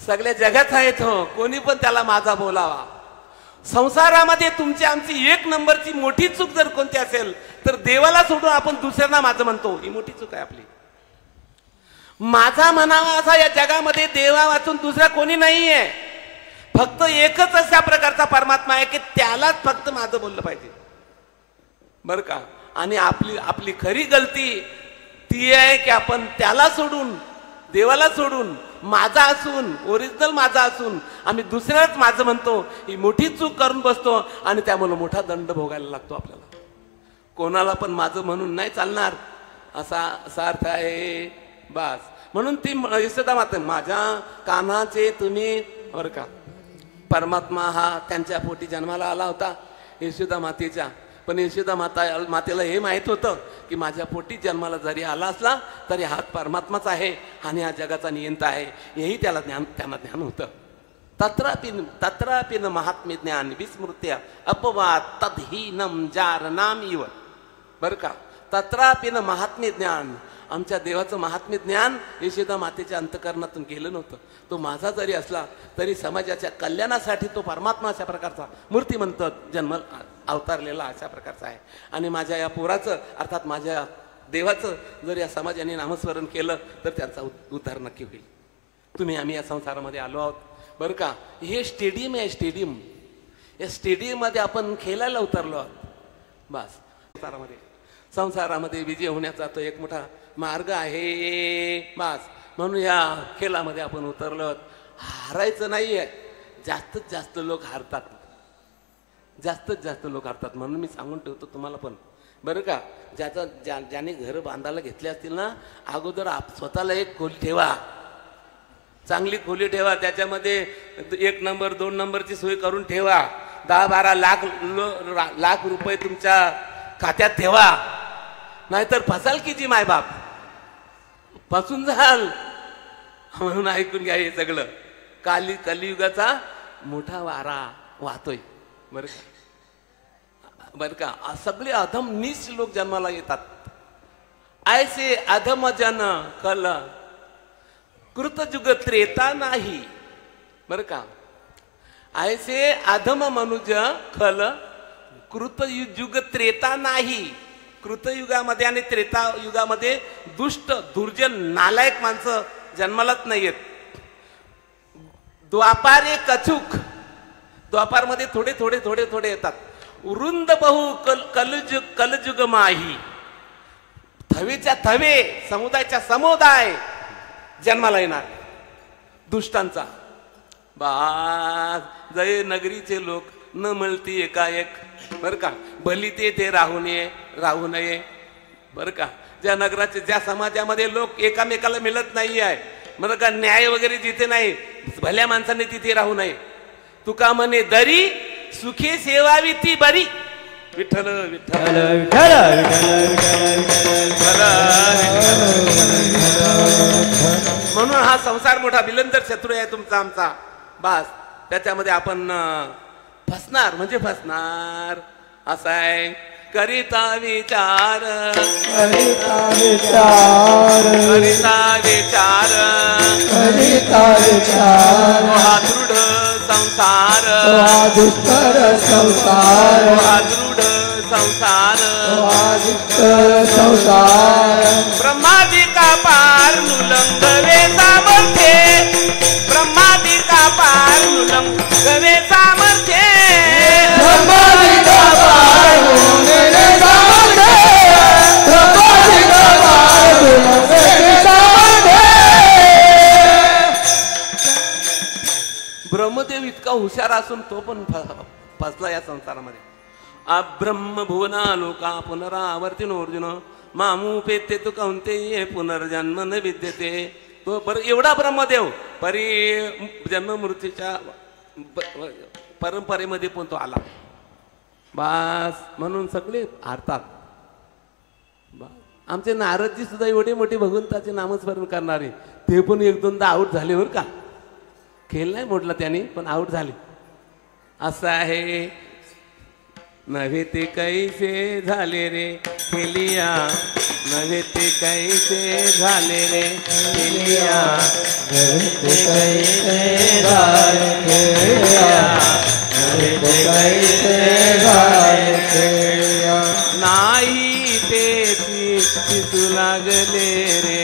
सगळ्या जगात आहे तो, कोणी पण त्याला माझा बोलावा. संसारामध्ये तुमची आमची एक नंबरची मोठी चूक जर कोणती असेल तर देवाला सोडून आपण दुसऱ्यांना माझं म्हणतो, ही मोठी चूक आहे आपली. माझा म्हणावा असा या जगामध्ये देवा वाचून दुसरा कोणी नाहीये, फक्त एकच अशा प्रकारचा परमात्मा आहे की त्यालाच फक्त माझं बोललं पाहिजे बरं का. आणि आपली खरी गलती ती आहे की आपण त्याला सोडून, देवाला सोडून, माझा असून, ओरिजिनल माझा असून आम्ही दुसऱ्यालाच माझं म्हणतो. ही मोठी चूक करून बसतो आणि त्यामुळे मोठा दंड भोगायला लागतो आपल्याला. कोणाला पण माझं म्हणून नाही चालणार, असा अर्थ आहे बस. म्हणून ती यशोदा माता, माझ्या कानाचे तुम्ही बरं का. परमात्मा हा त्यांच्या पोटी जन्माला आला होता यशोदा मातेच्या, पण यशोदा मातेला हे माहित होतं की माझ्या पोटी जन्माला जरी आला असला तरी हा परमात्माच आहे आणि हा जगाचा नियंता आहे, हेही त्यांना ज्ञान होतं. तत्रापि न महात्म्य ज्ञान विस्मृत्य अपवाद तदहीनम जारनाम इव बरं का. तत्रापि न महात्म्य ज्ञान, आमच्या देवाचं महात्म्य ज्ञान यशोदा मातेच्या अंतकरणातून गेलं नव्हतं. तो माझा जरी असला तरी समाजाच्या कल्याणासाठी तो परमात्मा अशा प्रकारचा मूर्तिमंत जन्म अवतारलेला अशा प्रकारचा आहे. आणि माझ्या या पोराचं अर्थात माझ्या देवाचं जर या समाजाने नामस्मरण केलं तर त्यांचा उद्धार नक्की होईल. तुम्ही आम्ही या संसारामध्ये आलो आहोत बरं का. हे स्टेडियम आहे, स्टेडियम. या स्टेडियम मध्ये आपण खेळायला उतरलो आहोत बस. संसारामध्ये विजय होण्याचा तो एक मोठा मार्ग आहे बास. म्हणून या खेळामध्ये आपण उतरलो. हारायचं नाही आहे. जास्तीत जास्त लोक हारतात, जास्तीत जास्त लोक हारतात. म्हणून मी सांगून ठेवतो तुम्हाला पण बरं का, ज्याने घर बांधायला घेतले असतील ना, अगोदर स्वतःला एक खोली ठेवा, चांगली खोली ठेवा. त्याच्यामध्ये 1 नंबर 2 नंबरची सोय करून ठेवा. 10-12 लाख रुपये तुमच्या खात्यात ठेवा. नाहीतर फसाल की जी मायबाप, फसून जाल. म्हणून ऐकून घ्या, हे सगळं कलियुगाचा मोठा वारा वाहतोय बरं का. बरं का, सगळे अधम नीच लोक जन्माला येतात. ऐसे अधम जन कल कृतयुग त्रेता नाही. बरं का, ऐसे अधम मनुज खल कृतयुग त्रेता नाही. कृतयुगामध्ये आणि त्रेता युगामध्ये दुष्ट दुर्जन नालायक माणसं जन्मालाच नाही येत. द्वापारे कचूक, द्वापारमध्ये थोडे थोडे थोडे थोडे येतात. वृंद बहु कलजुग माही. थवेच्या थवे, समुदायाच्या समुदाय जन्माला येणार दुष्टांचा. बास जय नगरीचे लोक न मिळती एकाएक. बरं का, भली ते राहू नये. बरं का, ज्या नगराचे ज्या समाजामध्ये लोक एकामेकाला मिळत नाही आहे, बरं का, न्याय वगैरे जिथे नाही, भल्या माणसाने तिथे राहू नये. तुका म्हणे दरी सुखी सेवावी ती बरी. विठ्ठल विठ्ठल विठ्ठल म्हणून हा संसार मोठा बिलंदर शत्रू आहे तुमचा आमचा. बास त्याच्यामध्ये आपण फसणार म्हणजे फसणार. असं आहे. करिता विचार करिता विचार करिता विचार करिता विचार हा दृढ संसार दुष्कर संसार दृढ संसार संसार ब्रह्मादि का पार नुलंगवे सामर्थ्ये. ब्रह्मादि का पार नुलंगवे सामर्थ्ये. ब्रह्मादि का पार नुलंगवे सामर्थ्ये. ब्रह्मादि का पार नुलंगवे सामर्थ्ये. ब्रह्मदेव इतका हुशार असून तो पण फसला या संसारामध्ये. ब्रह्म भुवना लोका पुनरावर्तिनो अर्जुन मामुपेते तू कौंतेय पुनर्जन्म न विद्यते. तो एवढा ब्रह्मदेव परी जन्म मृत्यूच्या परंपरेमध्ये पण तो आला. बास म्हणून सगळे हारतात. आमचे नारदजी सुद्धा एवढे मोठे भगवंताचे नामस्मरण करणारे, ते पण 1-2दा आऊट झाले बरं का. खेळ नाही मोडला त्यांनी, पण आऊट झाले. असं आहे. नव्हे ते कैसे झाले रे खेलिया. नव्हे ते कैसे झाले रे खेलिया. नव्हे ते कैसे झाले खेलिया. नव्हे ते कैसे झाले खेलिया. नाही तेची दिसू लागले रे.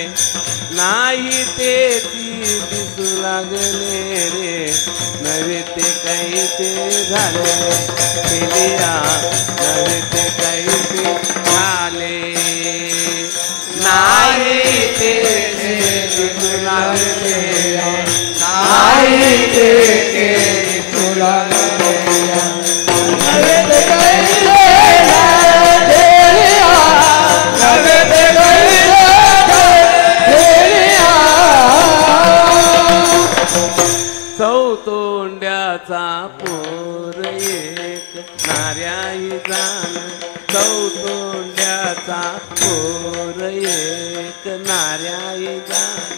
नाही तेची दिसू लागले रे. नव्हे ते कैसे झाले खेलिया. नव्हे ते कैसे झाले. नाही तेची दिसू लागले रे. नाही तेची दिसू लागले. नव्हे ते कैसे झाले खेलिया. नव्हे ते कैसे खेलिया. चौतोंड्याचा पोर एक नार्याही जाण. चौतोंड्याचा पोर एक नार्याही जाण.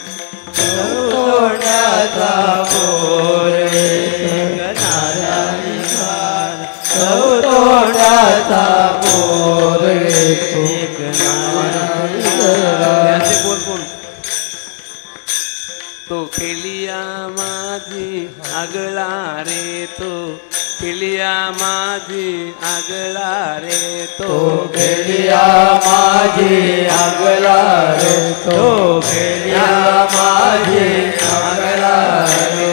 चौतोंड्याचा पोर एक नार्याही जाण. चौतोंड्याचा पोर एक नार्याही जाण. याचे बोल बोल. तो खेलिया माझी आगळा रे. तो खेलिया माझी आगळा रे. तो खेलिया माझी आगला रे. तो खेलिया माझी आगला रे.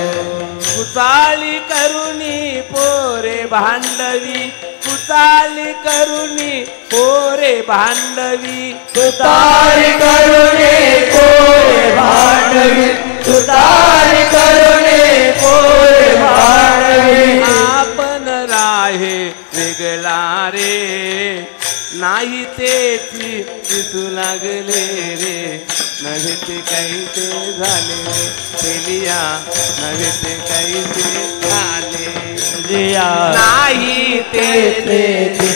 कुचाळी करुणी पोरे भांडवी. कुचाली करुणी पोरे भांडवी तुतारी करुणे पोरे भांडवी तुतारी करुणे पोरे भांडवी आपण राहे वेगळा रे नाही तेची दिसू लागले रे नव्हे ते काही ते झाले तेलिया नव्हे ते काही ते झाले नाही ते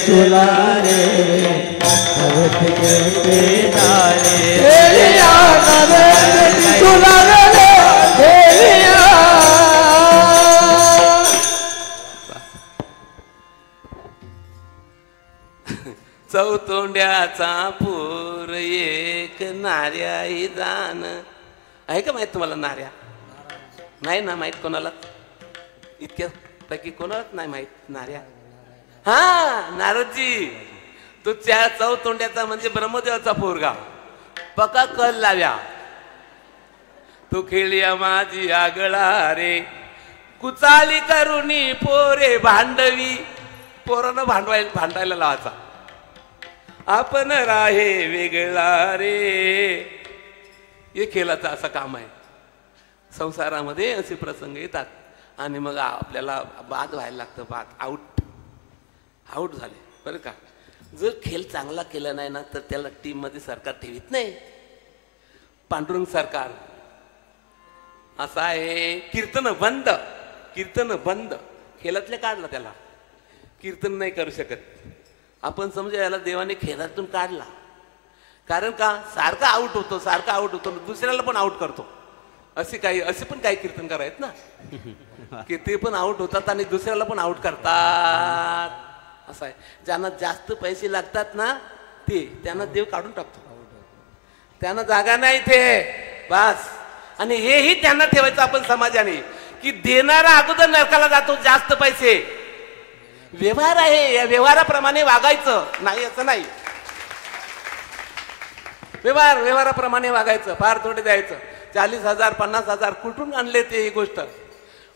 तुला रे तुला चौतोंड्याचा पूर एक नार्याही जाण आहे का माहित तुम्हाला नार्या नाही ना माहित कोणाला इतक्या पैकी कोणालाच नाही माहित नार्या हा नारदजी तो त्या चौतोंड्याचा म्हणजे ब्रह्मदेवाचा पोरगा पका कल लाव्या तो खेळिया माझी आगळा रे कुचाली करुणी पोरे भांडवी पोरानं भांडायला लावायचा आपण राहे वेगळा रे हे खेळाचं असं काम आहे संसारामध्ये असे प्रसंग येतात आणि मग आपल्याला बाद व्हायला लागतं बाद आउट झाले बरं का जर खेळ चांगला केला नाही ना तर त्याला टीम मध्ये सरकार ठेवीत नाही पांडुरंग सरकार असं आहे कीर्तन बंद खेळातले काढला त्याला कीर्तन नाही करू शकत आपण समजा याला देवाने खेळातून काढला कारण का सारखा आउट होतो दुसऱ्याला पण आउट करतो असे पण काही कीर्तन करायत ना की ते पण आउट होतात आणि दुसऱ्याला पण आउट करतात असं आहे ज्यांना जास्त पैसे लागतात ना त्यांना देव काढून टाकतो त्यांना जागा नाही ते बस आणि हेही त्यांना ठेवायचं आपण समाजाने की देणारा अगोदर नरकाला जातो जास्त पैसे व्यवहार आहे या व्यवहाराप्रमाणे वागायचं नाही असं नाही व्यवहाराप्रमाणे वागायचं फार थोडे द्यायचं 40,000 50,000 कुठून आणले ते ही गोष्ट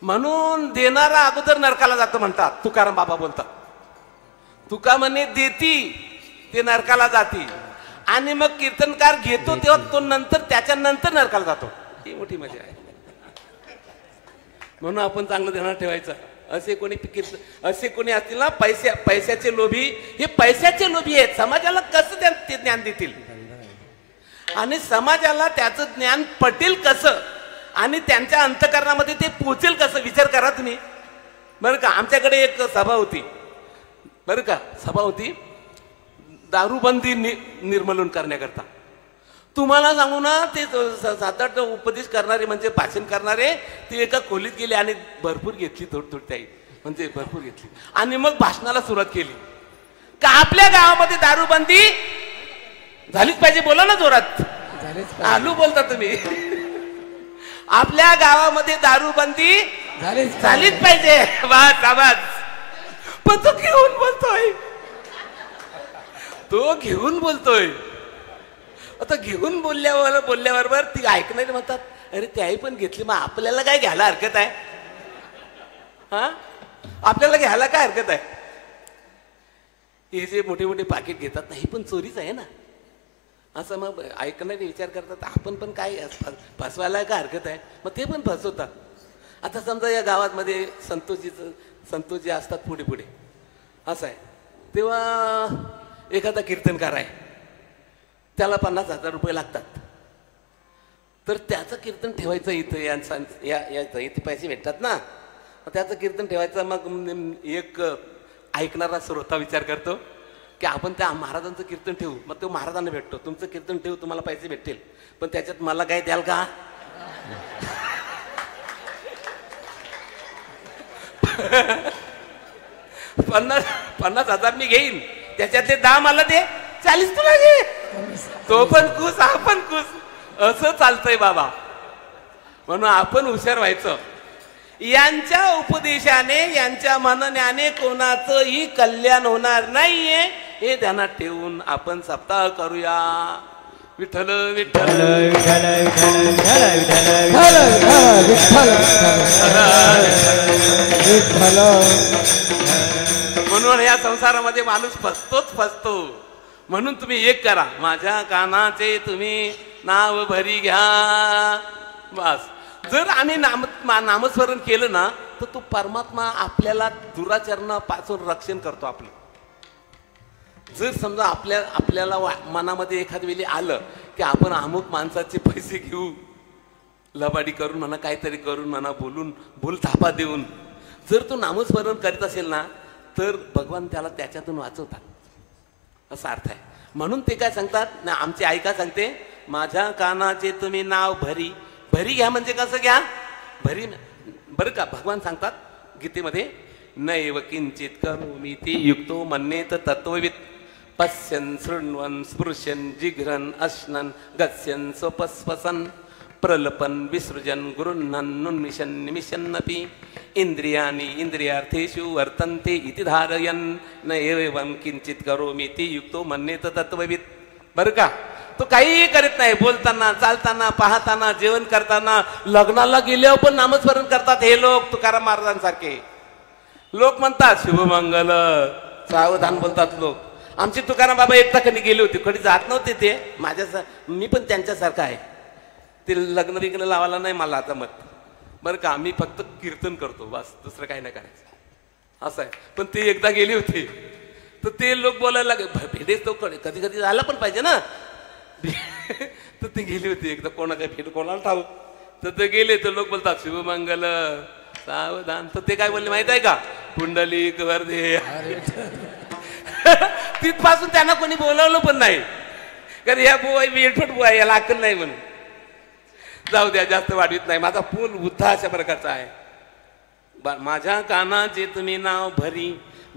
म्हणून देणारा अगोदर नरकाला जातो म्हणतात तुकाराम बाबा बोलतात तुका म्हणे देती ते नरकाला जाती आणि मग कीर्तनकार घेतो तेव्हा तो नंतर त्याच्या नंतर नरकाला जातो ही मोठी मजा आहे म्हणून आपण चांगलं ध्यानात ठेवायचं असे कोणी असतील ना पैशाचे लोभी हे पैशाचे लोभी आहेत समाजाला कसं ते ज्ञान देतील आणि समाजाला त्याचं ज्ञान पटेल कसं आणि त्यांच्या अंतःकरणामध्ये ते पोचेल कसं विचार करा तुम्ही बरं का आमच्याकडे एक सभा होती दारूबंदी निर्मूलन करण्याकरता तुम्हाला सांगू ना ते 7-8 उपदेश करणारे म्हणजे भाषण करणारे ते एका खोलीत गेले आणि भरपूर घेतली थोडी म्हणजे भरपूर घेतली आणि मग भाषणाला सुरुवात केली का आपल्या गावामध्ये दारूबंदी झालीच पाहिजे बोला ना जोरात आलू बोलता तुम्ही आपल्या गावामध्ये दारूबंदी झालीच पाहिजे आवाज पण तो घेऊन बोलतोय आता घेऊन बोलल्याबरोबर ती ऐकणारी म्हणतात अरे त्याही पण घेतली मग आपल्याला काय घ्यायला हरकत आहे हा आपल्याला घ्यायला काय हरकत आहे हे जे मोठे मोठे पाकिट घेतात नाही पण चोरीच आहे ना असं मग ऐकणारे विचार करतात आपण पण काय फसवायला काय हरकत आहे मग ते पण फसवतात आता समजा या गावामध्ये संतोषजी असतात पुढे असं आहे तेव्हा एखादा कीर्तनकार आहे त्याला 50,000 रुपये लागतात तर त्याचं कीर्तन ठेवायचं इथं इथे पैसे भेटतात ना त्याचं कीर्तन ठेवायचं मग एक ऐकणारा श्रोता विचार करतो की आपण त्या महाराजांचं कीर्तन ठेवू मग तो महाराजांना भेटतो तुमचं कीर्तन ठेवू तुम्हाला पैसे भेटतील पण त्याच्यात मला काय द्याल का 50,000 मी घेईन त्याच्यातले 10 मला दे 40 तुला घे तो पण खुश हा पण खुश असं चालतंय बाबा म्हणून आपण हुशार व्हायचं यांच्या उपदेशाने यांच्या म्हणण्याने कोणाचंही कल्याण होणार नाहीये हे ध्यानात ठेवून आपण सप्ताह करूया विठ्ठल विठ्ठल म्हणून म्हणून या संसारामध्ये माणूस फसतोच फसतो. म्हणून तुम्ही एक करा, माझ्या कानाचे तुम्ही नाव भरी घ्या. बस. जर आम्ही नामस्मरण केलं ना तर तो परमात्मा आपल्याला दुराचरणापासून रक्षण करतो आपलं. जर समजा आपल्याला मनामध्ये एखाद्या वेळी आलं की आपण अमुक माणसाचे पैसे घेऊ, लबाडी करून म्हणा, काहीतरी करून म्हणा, बोल थापा देऊन जर तो नामस्मरण करीत असेल ना तर भगवान त्याला त्याच्यातून वाचवतात, असा अर्थ आहे. म्हणून ते काय सांगतात ना, आमची आई काय सांगते, माझ्या कानाचे तुम्ही नाव भरी भरी घ्या. म्हणजे कसं घ्या? भरी बरं का. भगवान सांगतात गीतेमध्ये, नैव किंचित करोमि ते युक्तो मन्येत तत्ववित् पश्यन् शृण्वन् स्पृश्यन् जिघ्रन् अश्नन् गच्छन् स्वपस्वसन् प्रलपन् विसृजन् गृह्णन् नुन्मिषन् निमिषन्नपि इंद्रियाणि इंद्रियार्थेषु वर्तन्ते इति धारयन् न एवं किंचित करोमि ते युक्तो मन्येत तत्ववित्. बरं का. तो काही करत नाही. बोलताना, चालताना, पाहताना, जेवण करताना, लग्नाला गेल्यावर पण नामस्मरण करतात हे लोक. तुकाराम महाराजांसारखे लोक म्हणतात शुभमंगल, सावधान बोलतात लोक. आमचे तुकाराम बाबा एकदा कधी गेले होते, कधी जात नव्हते ते. मी पण त्यांच्यासारखं आहे. ते लग्न बिग्न लावायला नाही मला आता मत. बरं का. मी फक्त कीर्तन करतो बस, दुसरं काही नाही करायचं असं आहे. पण ते एकदा गेले होते तर ते लोक बोलायला लागले, भेटेच तो कधी कधी झाला पण पाहिजे ना. तर ते गेले होते एकदा, कोणाला भेट कोणाला ठाऊ. तर ते गेले तर लोक बोलतात शुभमंगल सावधान. तर ते काय बोलले माहित आहे का, पुंडलिक वरदे. तिथपासून त्यांना कोणी बोलावलं पण नाही, कारण या बुवा वेठट बुवा, याला अक्कल नाही म्हणून. जाऊ द्या, जास्त वाढवित नाही. माझा पूल बुद्धा अशा प्रकारचा आहे. माझ्या कानाचे तुम्ही नाव भरी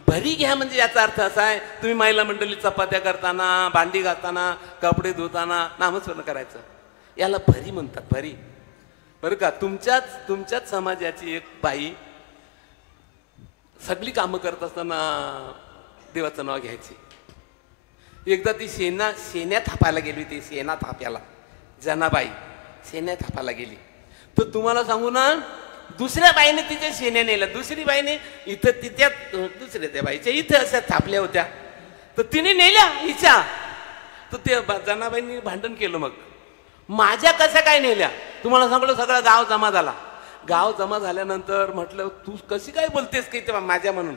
भरी घ्या. म्हणजे याचा अर्थ असा आहे, तुम्ही महिला मंडळी चपात्या करताना, भांडी घालताना, कपडे धुताना नामस्मरण करायचं. याला भरी म्हणतात, भरी. बरं का. तुमच्याच समाजाची एक बाई सगळी कामं करत असताना देवाचं नाव घ्यायची. एकदा ती शेण्या थापायला गेली होती. शेणा थाप्याला जनाबाई शेण्या थापायला गेली. तर तुम्हाला सांगू ना, दुसऱ्या बाईने तिच्या शेण्या नेल्या. दुसरी बाईने इथं तिच्या दुसऱ्या त्या बाईच्या इथं अशा थापल्या होत्या, तर तिने नेल्या हिच्या. तर ते जनाबाईंनी भांडण केलं. मग माझ्या कशा काय नेल्या? तुम्हाला सांगलं, सगळं गाव जमा झाला. गाव जमा झाल्यानंतर म्हटलं, तू कशी काय बोलतेस की तेव्हा माझ्या म्हणून?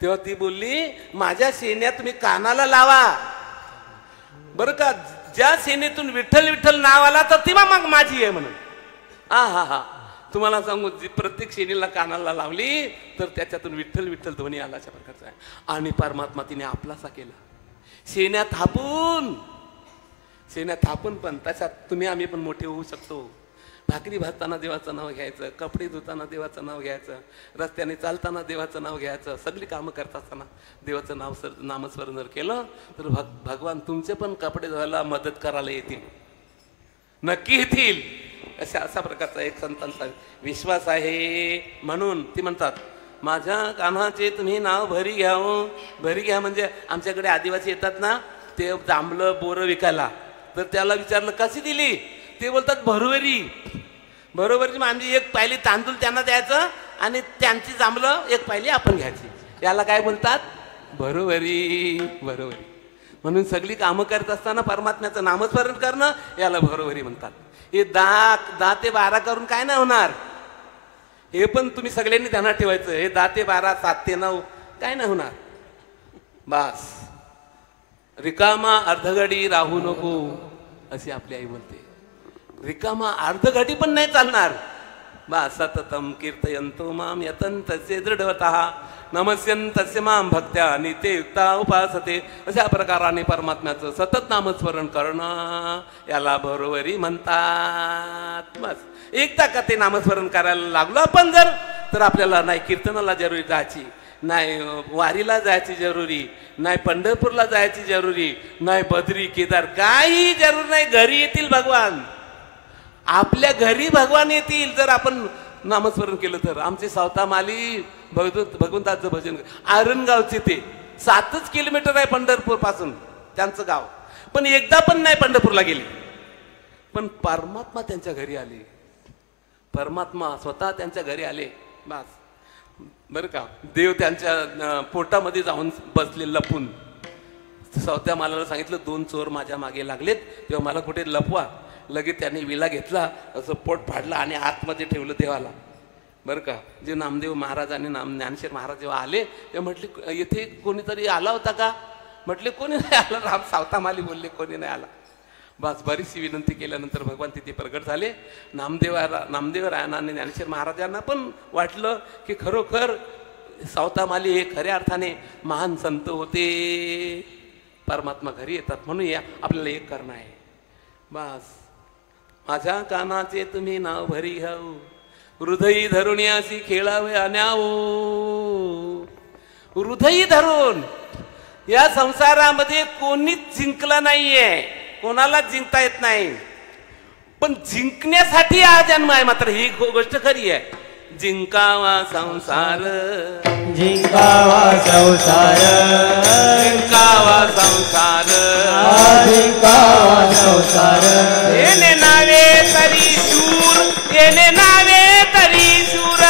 तेव्हा ती बोलली, माझ्या शेण्या तुम्ही कानाला लावा. बरं का. ज्या सेनेतून विठ्ठल विठ्ठल नाव आला तर ती मग माझी आहे म्हणून. हा तुम्हाला सांगू, जी प्रत्येक शेणीला कानाला लावली तर त्याच्यातून विठ्ठल विठ्ठल ध्वनी आला, अशा प्रकारचा आहे. आणि परमात्मा तिने आपलासा केला. शेण्या थापून पण त्याच्यात तुम्ही आम्ही पण मोठे होऊ शकतो. भाकरी भाजताना देवाचं नाव घ्यायचं, कपडे धुताना देवाचं नाव घ्यायचं, रस्त्याने चालताना देवाचं नाव घ्यायचं, सगळी कामं करत असताना देवाचं नामस्मरण जर केलं तर भगवान तुमचे पण कपडे धुवायला मदत करायला येतील, नक्की येतील. अशा प्रकारचा एक संतांचा विश्वास आहे. म्हणून ती म्हणतात, माझ्या कानाचे तुम्ही नाव भरी घ्या. भरी घ्या म्हणजे आमच्याकडे आदिवासी येतात ना, ते जांभळं बोरं विकायला. तर त्याला विचारलं कशी दिली? ते बोलतात भरोवरी. भरोवरी म्हणजे एक पायली तांदूळ त्यांना द्यायचं आणि त्यांची जांभळं एक पायली आपण घ्यायची. याला काय बोलतात? भरोवरी. भरोवरी. म्हणून सगळी कामं करत असताना परमात्म्याचं नामस्मरण करणं याला भरोवरी म्हणतात. हे 10 ते 12 करून काय नाही होणार, हे पण तुम्ही सगळ्यांनी ध्यानात ठेवायचं. हे 10 ते 12, 7 ते 9 काय नाही होणार. बस रिकामा अर्धघडी राहू नको, अशी आपली आई बोलते. रिकामा अर्धघडी पण नाही चालणार. बा सततम कीर्तयंतो माम यतंतस्य दृढवतः नमस्यंतस्य माम भक्त्या निते युक्ता उपासते. अशा प्रकाराने परमात्म्याचं सतत नामस्मरण करणं याला भरोवरी म्हणतात. बस एकदा का ते नामस्मरण करायला लागलो आपण जर, तर आपल्याला नाही कीर्तनाला जरुरी जायची, नाही वारीला जायची जरुरी, नाही पंढरपूरला जायची जरुरी, नाही बद्री केदार काही जरूर नाही. घरी येतील भगवान, आपल्या घरी भगवान येतील जर आपण नामस्मरण केलं तर. आमचे सावतामाली भगवंताचं भजन आरणगावचे ते 7 किलोमीटर आहे पंढरपूर पासून त्यांचं गाव, पण एकदा पण नाही पंढरपूरला गेले. पण परमात्मा त्यांच्या घरी आले, परमात्मा स्वतः त्यांच्या घरी आले. बस बरं का. देव त्यांच्या पोटामध्ये जाऊन बसले लपून. चौथ्या मालाला सांगितलं 2 चोर माझ्या मागे लागलेत, तेव्हा मला कुठे लपवा. लगेच त्यांनी विला घेतला, असं पोट फाडलं आणि आतमध्ये ठेवलं देवाला. बरं का. जे नामदेव महाराज आणि ज्ञानेश्वर महाराज जेव्हा आले तेव्हा म्हटले येथे कोणीतरी आला होता का? म्हटले कोणी नाही आला. राम सावता माली बोलले कोणी नाही आला. बस बरीचशी विनंती केल्यानंतर भगवान तिथे प्रगट झाले. नामदेवरायांना आणि ज्ञानेश्वर महाराजांना पण वाटलं की खरोखर सावतामाली हे खऱ्या अर्थाने महान संत होते, परमात्मा घरी येतात. म्हणून या आपल्याला एक करणं आहे. बस माझ्या कानाचे तुम्ही नाव भरी घ्याऊ, हृदयी धरून यासी खेळावे अन्याओ. हृदयी धरून या संसारामध्ये कोणीच जिंकलं नाहीये, कोणाला जिंकता येत नाही. पण जिंकण्यासाठी हा जन्म आहे. मात्र ही गोष्ट खरी आहे. जिंकावा संसार, जिंकावा संसार, जिंकावा संसार, जिंकावा संसार. येणे नावे तरी शूर, येणे नावे तरी शूर,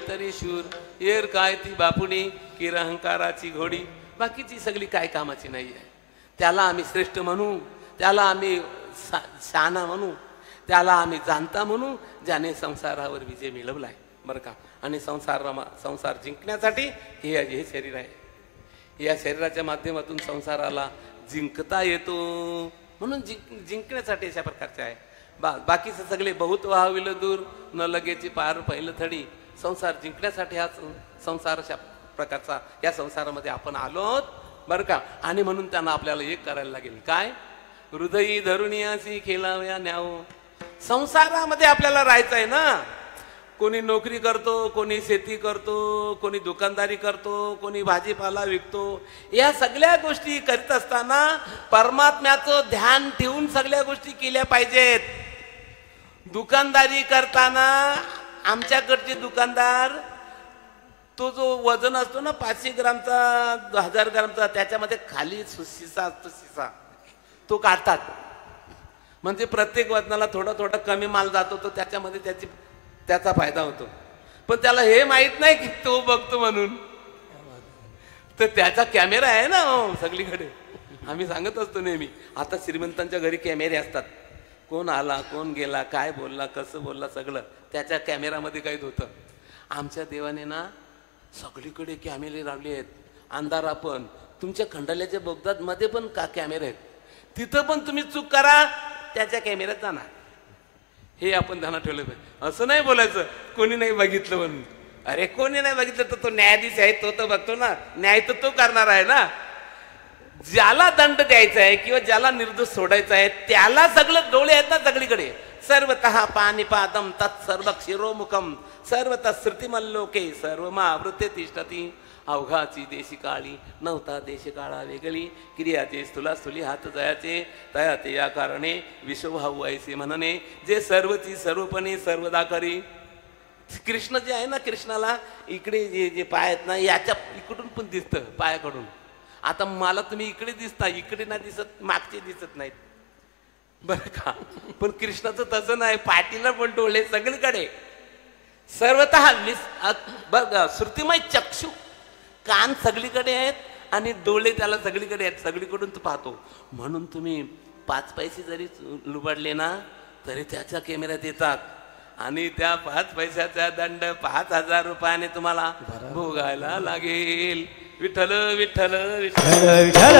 तरी शूर. येर काय ती बापुडी की अहंकाराची घोडी. बाकीची सगळी काय कामाची नाही आहे. त्याला आम्ही श्रेष्ठ म्हणू, त्याला आम्ही शहाणा म्हणू, त्याला आम्ही जाणता म्हणू, ज्याने संसारावर विजय मिळवलाय. बरं का. आणि संसार जिंकण्यासाठी हे शरीर आहे. या शरीराच्या माध्यमातून संसाराला जिंकता येतो. म्हणून जिंकण्यासाठी अशा प्रकारचे आहे. बाकीचे सगळे बहुत व्हाविल दूर, न लगेची पार पहिलं थडी. संसार जिंकण्यासाठी हा संसार अशा प्रकारचा या संसारामध्ये आपण आलो आहोत. बरं का. आणि म्हणून त्यांना आपल्याला एक करायला लागेल. काय? हृदयी धरून यासी खेळाव्या न्याव. संसारामध्ये आपल्याला राहायचं आहे ना. कोणी नोकरी करतो, कोणी शेती करतो, कोणी दुकानदारी करतो, कोणी भाजीपाला विकतो. या सगळ्या गोष्टी करीत असताना परमात्म्याचं ध्यान ठेवून सगळ्या गोष्टी केल्या पाहिजेत. दुकानदारी करताना आमच्याकडचे दुकानदार तो जो वजन असतो ना 500 ग्रामचा 1000 ग्रामचा, त्याच्यामध्ये खाली शिसा असतो, शिसा तो काढतात. म्हणजे प्रत्येक वजनाला थोडा थोडा कमी माल जातो, तो त्याच्यामध्ये त्याचा फायदा होतो. पण त्याला हे माहित नाही की तो बघतो म्हणून. तर त्याचा कॅमेरा आहे ना सगळीकडे. आम्ही सांगत असतो नेहमी. आता श्रीमंतांच्या घरी कॅमेरे असतात. कोण आला, कोण गेला, काय बोलला, कसं बोलला, सगळं त्याच्या कॅमेरामध्ये कैद होतं. आमच्या देवाने ना सगळीकडे कॅमेरे लावले आहेत. अंधारा पण, तुमच्या खंडाल्याच्या बोगदात मध्ये पण कॅमेरे आहेत. तिथं पण तुम्ही चूक करा, त्याच्या कॅमेऱ्यात जाणार. हे आपण ध्यानात ठेवलं पाहिजे. असं नाही बोलायचं कोणी नाही बघितलं म्हणून. अरे कोणी नाही बघितलं तर तो न्यायाधीश आहे, तो तर बघतो ना. न्याय तर तो करणार आहे ना. ज्याला दंड द्यायचा आहे किंवा ज्याला निर्दोष सोडायचा आहे त्याला सगळं डोळे आहेत ना सगळीकडे. सर्वतः पानिपादम तत्सर्व क्षीरोमुखम सर्वतः श्रुतिमल्लोके सर्वमावृते तिष्ठती. अवघाची देशी काळी नव्हता देश काळा वेगळी. क्रियाचे स्थूला स्थुली हात जयाचे तया ते या कारणे विश्वभाऊ ऐसे म्हणणे जे सर्वची सर्वपणे सर्वदा करी. कृष्ण जे आहे ना, कृष्णाला इकडे जे पाय आहेत ना याच्या इकडून पण दिसतं पायाकडून. आता मला तुम्ही इकडे दिसता, इकडे नाही दिसत, मागचे दिसत नाहीत. बरं का. पण कृष्णाचं तसं नाही. पाठीला पण डोळे सगळीकडे. सर्वतः बघ श्रुतिमय चक्षु, कान सगळीकडे आहेत आणि डोळे त्याला सगळीकडे आहेत. सगळीकडून तो पाहतो. म्हणून तुम्ही 5 पैसे जरी लुबाडले ना तरी त्याच्या कॅमेऱ्यात येतात. आणि त्या 5 पैशाचा दंड 5000 रुपयाने तुम्हाला भोगायला लागेल. विठ्ठल विठ्ठल विठ्ठल विठ्ठल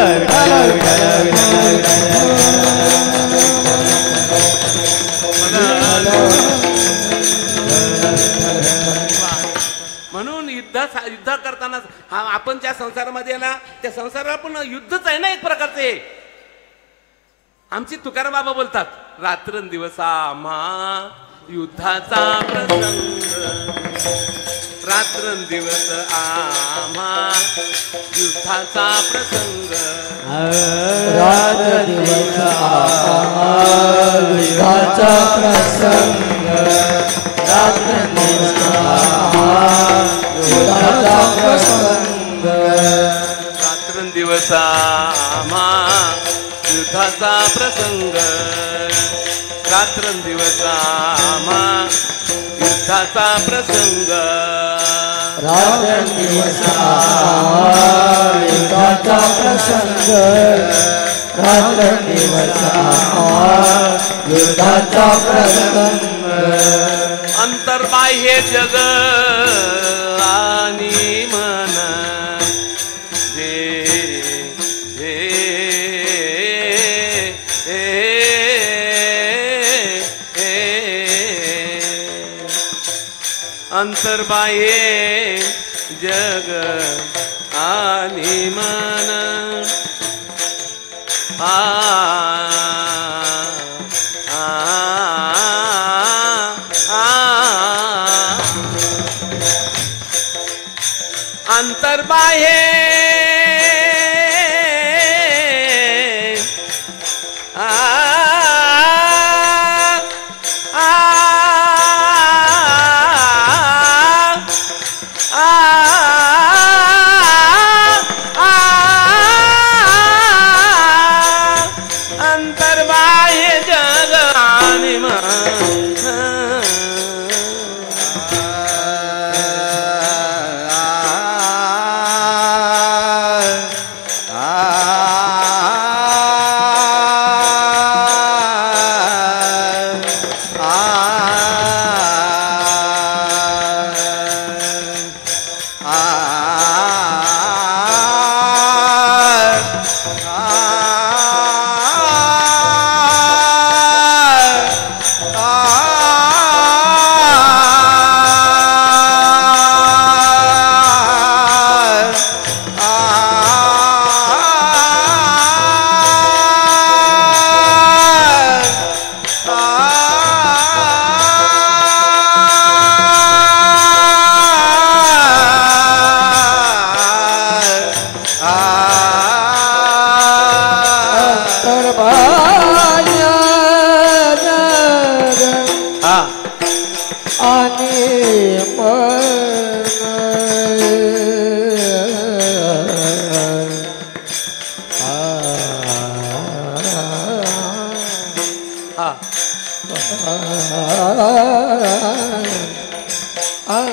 विठ्ठल म्हणून युद्ध करताना आपण ज्या संसारामध्ये ना त्या संसाराला पण युद्धच आहे ना एक प्रकारचे. आमची तुकाराम बाबा बोलतात रात्रंदिवस आम्हा युद्धाचा प्रसंग, रात्रंदिवस आम्हा युद्धाचा प्रसंग, रात्रंदिवस आम्हा युद्धाचा प्रसंग, रात्रंदिवस आम्हा युद्धाचा प्रसंग, रात्रंदिवस आम्हा युद्धाचा प्रसंग, रात्रंदिवस आम्हा युद्धाचा प्रसंग, रात्रंदिवस आम्हा युद्धाचा प्रसंग, रात्रंदिवस आम्हा युद्धाचा प्रसंग. अंतर्बाह्य जग आणि मन अंतर्बाह्य जग आणि मन अंतर्बाह्य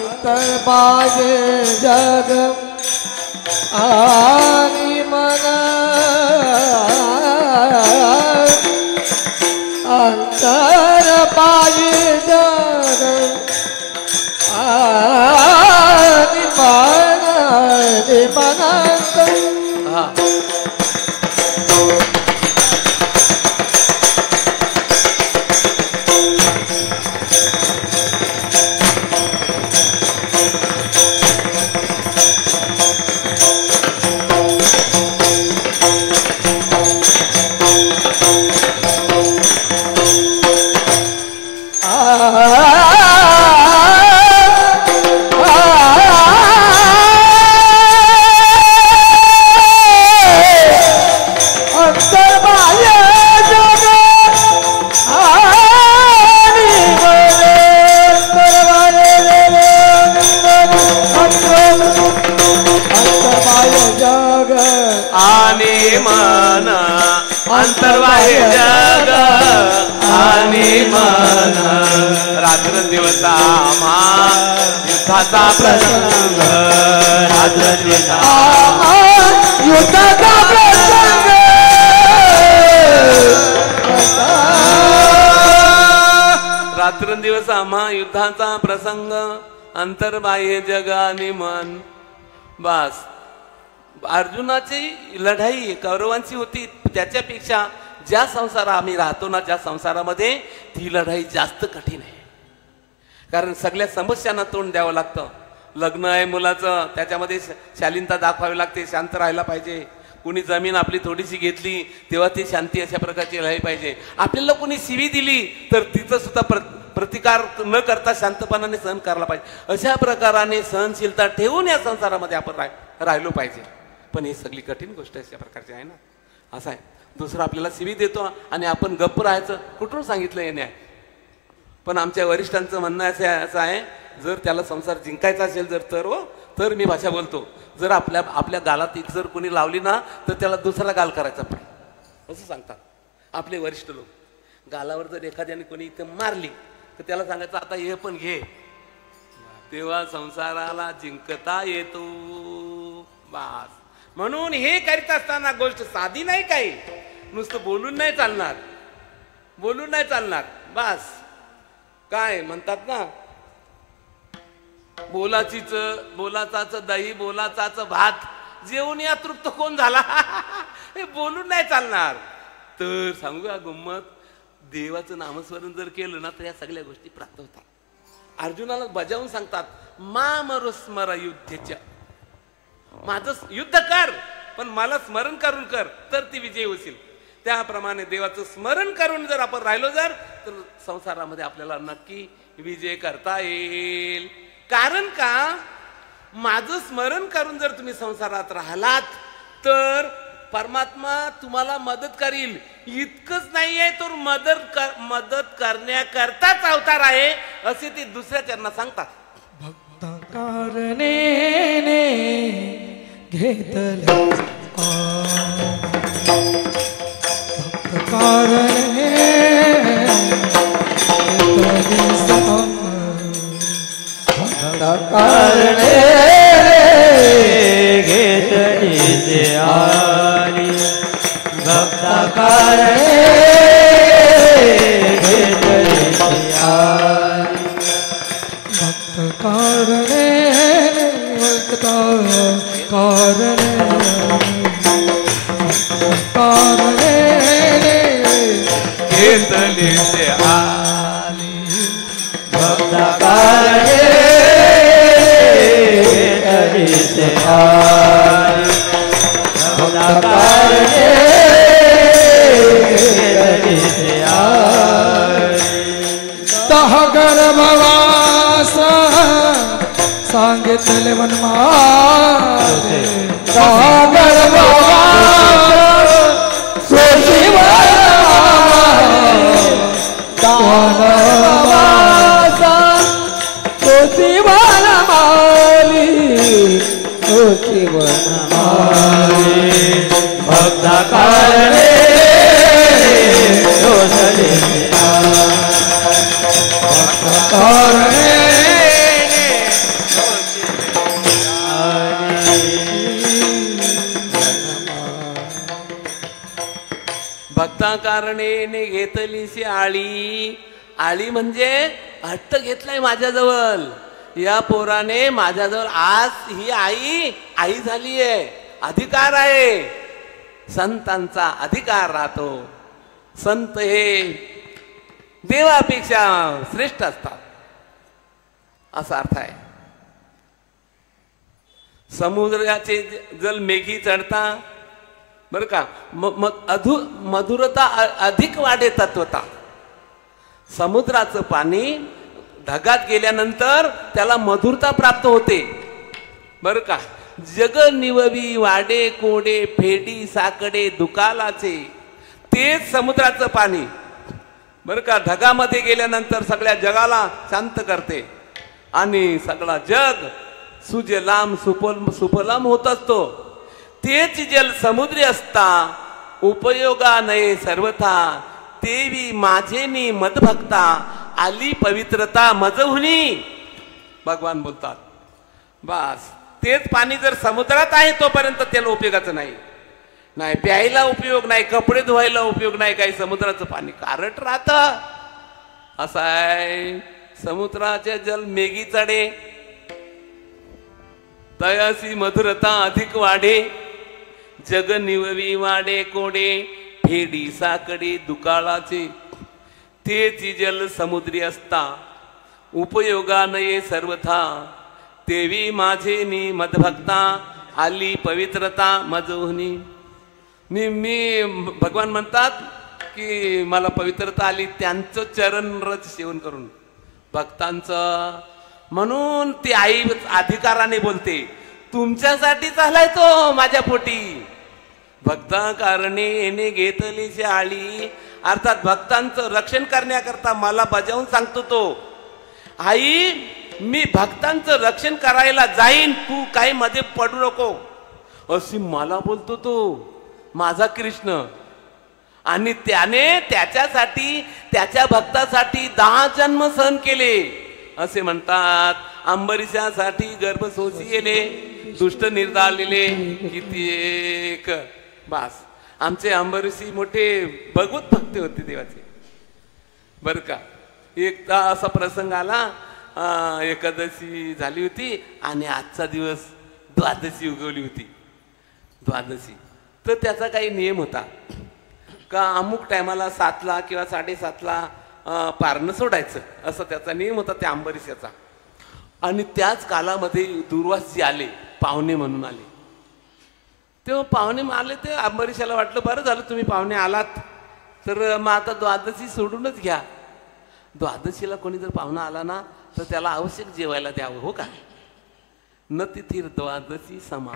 अंतर्बाह्य जग आणि मन अंतर्बाह्य जग आणि मन अंतर्बाह्य जग आणि मन रात्रंदिवस आम्हा युद्धाचा प्रसंग रात्रंदिवस आम्हा युद्धाचा प्रसंग रात्रंदिवस आम्हा युद्धाचा प्रसंग अंतर्बाह्य जग आणि मन. बस अर्जुनाची लढाई कौरवांची होती, त्याच्यापेक्षा ज्या संसार आम्ही राहतो ना, ज्या संसारामध्ये ती लढाई जास्त कठीण आहे. कारण सगळ्या समस्यांना तोंड द्यावं लागतं. लग्न आहे मुलाचं, त्याच्यामध्ये शालीनता दाखवावी लागते, शांत राहायला पाहिजे. कुणी जमीन आपली थोडीशी घेतली तेव्हा ती शांती अशा प्रकारची राहिली पाहिजे. आपल्याला कुणी शिवी दिली तर तिचं सुद्धा प्रतिकार न करता शांतपणाने सहन करायला पाहिजे. अशा प्रकाराने सहनशीलता ठेवून या संसारामध्ये आपण राहिलो पाहिजे. पण ही सगळी कठीण गोष्ट अशा प्रकारची आहे ना. असं आहे, दुसरा आपल्याला शिवी देतो आणि आपण गप्प राहायचं. कुठून सांगितलं हे न्याय? पण आमच्या वरिष्ठांचं म्हणणं असं आहे, जर त्याला संसार जिंकायचा असेल तर मी भाषा बोलतो. जर आपल्या गालात एक जर कोणी लावली ना तर त्याला दुसरा गाल करायचा पाहिजे असं सांगतात आपले वरिष्ठ लोक. गालावर जर एखाद्याने कोणी इथं मारली तर त्याला सांगायचं आता हे पण घे, तेव्हा संसाराला जिंकता येतो. बास. म्हणून हे करीत असताना गोष्ट साधी नाही, काही नुसतं बोलून नाही चालणार, बोलून नाही चालणार. बास. काय म्हणतात ना, बोलाचाच दही बोलाचाच भात, जेवून या तृप्त कोण झाला. हे बोलून नाही चालणार. तर सांगू का गंमत, देवाचं नामस्मरण जर केलं ना तर या सगळ्या गोष्टी प्राप्त होतात. अर्जुनाला बजावून सांगतात, मामरुस्मर युद्धेच्या, माझं युद्ध कर पण मला स्मरण करून कर तर ती विजय होईल. त्याप्रमाणे देवाचं स्मरण करून जर आपण राहिलो तर संसारामध्ये आपल्याला नक्की विजय करता येईल. कारण का, माझं स्मरण करून जर तुम्ही संसारात राहिलात तर परमात्मा तुम्हाला मदत करील. इतकंच नाहीये, तर मदत करण्याकरताच अवतार आहे असे ते दुसऱ्या चरणात सांगतात. भक्त कारणे घेतले भक्त कारणे कारणे घेतली आली भक्त कारणे घेतली आली भक्त कारणे भक्त कारणे कारणे घेतली आली भक्त कारणे गर्भवास सांगितले वनमाते गर्भवास भक्ता कारणे भक्ता कारणे घेतलीशी आळी. आळी म्हणजे हट्ट घेतलाय माझ्याजवळ, या पोराने माझ्याजवळ, आज ही आई झाली आहे, अधिकार आहे. संतांचा अधिकार राहतो. संत हे देवापेक्षा श्रेष्ठ असतात असा अर्थ आहे. समुद्राचे जल मेघी चढता, बर का, मधुरता अधिक वाढे तत्वता. समुद्राचं पाणी ढगात गेल्यानंतर त्याला मधुरता प्राप्त होते, बर का. जग निववी वाडे कोडे फेडी साकडे दुकालाचे, तेच समुद्राचं पाणी, बर का, ढगामध्ये गेल्यानंतर सगळ्या जगाला शांत करते आणि सगळा जग सुजलाम सुफलाम होत असतो. तेच जल समुद्री असता उपयोगा नये सर्वथा, तेवी माझेनी मदभक्ता आली पवित्रता मजहुनी. भगवान बोलतात. बस तेच पाणी जर समुद्रात आहे तोपर्यंत त्याला उपयोगाचं नाही, नाही प्यायला उपयोग नाही, कपडे धुवायला उपयोग नाही, काही समुद्राचं पाणी कारट राहत. असं आहे. समुद्राचे जल मेघी चढे तयासी मधुरता अधिक वाढे. जग निववी वाडे कोडे फेडी साकडे दुकाळाचे तेची जल समुद्री असता उपयोगा नये सर्वथा तेवी माझे नि मदभक्ता आली पवित्रता मजोहनी. मी भगवान म्हणतात की मला पवित्रता आली त्यांचं चरण रज सेवन करून भक्तांचं. म्हणून ती आई अधिकाराने बोलते तुमच्यासाठी झालाय तो माझ्या पोटी. भक्ता कारणे येणे घेतली शाळी अर्थात भक्तांचं रक्षण करण्याकरता मला बजावून सांगतो तो. आई मी भक्तांचं रक्षण करायला जाईन तू काही मध्ये पडू नको अशी मला बोलतो तो माझा कृष्ण. आणि त्याने त्याच्यासाठी त्याच्या भक्तासाठी 10 जन्म सहन केले असे म्हणतात. अंबरीशासाठी गर्भ सोसी गेले दुष्ट निर्धारलेले किती एक. बास आमचे अंबरीशी मोठे भगवत भक्त होते देवाचे बर का. एकदा असा प्रसंग आला एकादशी झाली होती आणि आजचा दिवस द्वादशी उगवली होती. द्वादशी तर त्याचा काही नियम होता का अमुक टायमाला 7ला किंवा 7:30ला पारणं सोडायचं असं त्याचा नियम होता त्या अंबरीशाचा. आणि त्याच कालामध्ये दुर्वासजी आले पाहुणे म्हणून आले. तेव्हा पाहुणे आले ते अंबरीशाला वाटलं बरं झालं तुम्ही पाहुणे आलात तर मग आता द्वादशी सोडूनच घ्या. द्वादशीला कोणी जर पाहुणा आला ना तर त्याला आवश्यक जेवायला द्यावं हो का. न तिथी द्वादशी समा.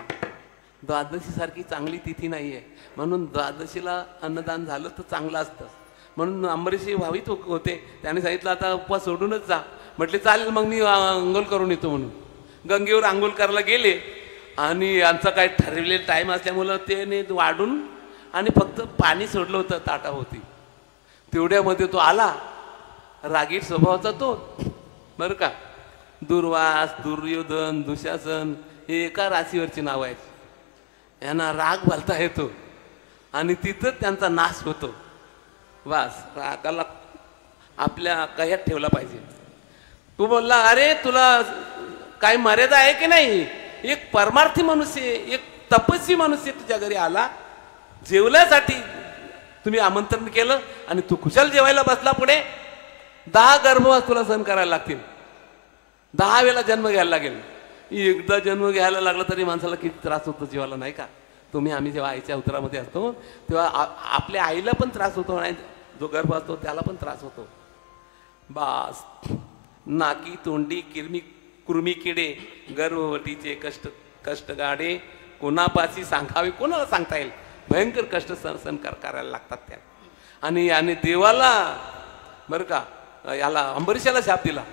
द्वादशी सारखी चांगली तिथी नाही आहे म्हणून द्वादशीला अन्नदान झालं तर चांगलं असतं. म्हणून अंबरीशी भावित होते त्याने सांगितलं आता उपवास सोडूनच जा. म्हटले चालेल मग मी अंघोळ करून येतो म्हणून गंगेवर आंघोळ करायला गेले. आणि आमचा काय ठरवलेला टाईम असल्यामुळं त्याने वाढून आणि फक्त पाणी सोडलं होतं ताटाभोवती. तेवढ्यामध्ये तो आला रागीट स्वभावाचा तो बरं का. दुर्वास दुर्योधन दुशासन हे एका राशीवरची नाव आहेत. यांना राग भलता येतो आणि तिथंच त्यांचा नाश होतो. वास रागाला आपल्या कह्यात ठेवला पाहिजे. तू बोलला अरे तुला काय मर्यादा आहे की नाही. एक परमार्थी मनुष्य एक तपस्वी मनुष्य तुझ्या घरी आला जेवल्यासाठी तुम्ही आमंत्रण केलं आणि तू कुशल जेवायला बसला. पुढे 10 गर्भवास तुला सहन करायला लागतील. 10 वेळा जन्म घ्यायला लागेल. एकदा जन्म घ्यायला लागला तरी माणसाला किती त्रास होतो जीवाला नाही का. आम्ही जेव्हा आईच्या उतरामध्ये असतो तेव्हा आपल्या आईला पण त्रास होतो आणि जो गर्भ असतो त्याला पण त्रास होतो. बास नाकी तोंडी कृमी किडे गर्भवतीचे कष्ट गाडे कोणापाशी सांगावे कोणाला सांगता येईल. भयंकर कष्ट सहन करायला लागतात त्या. आणि देवाला बरं का याला अंबरीशाला शाप दिला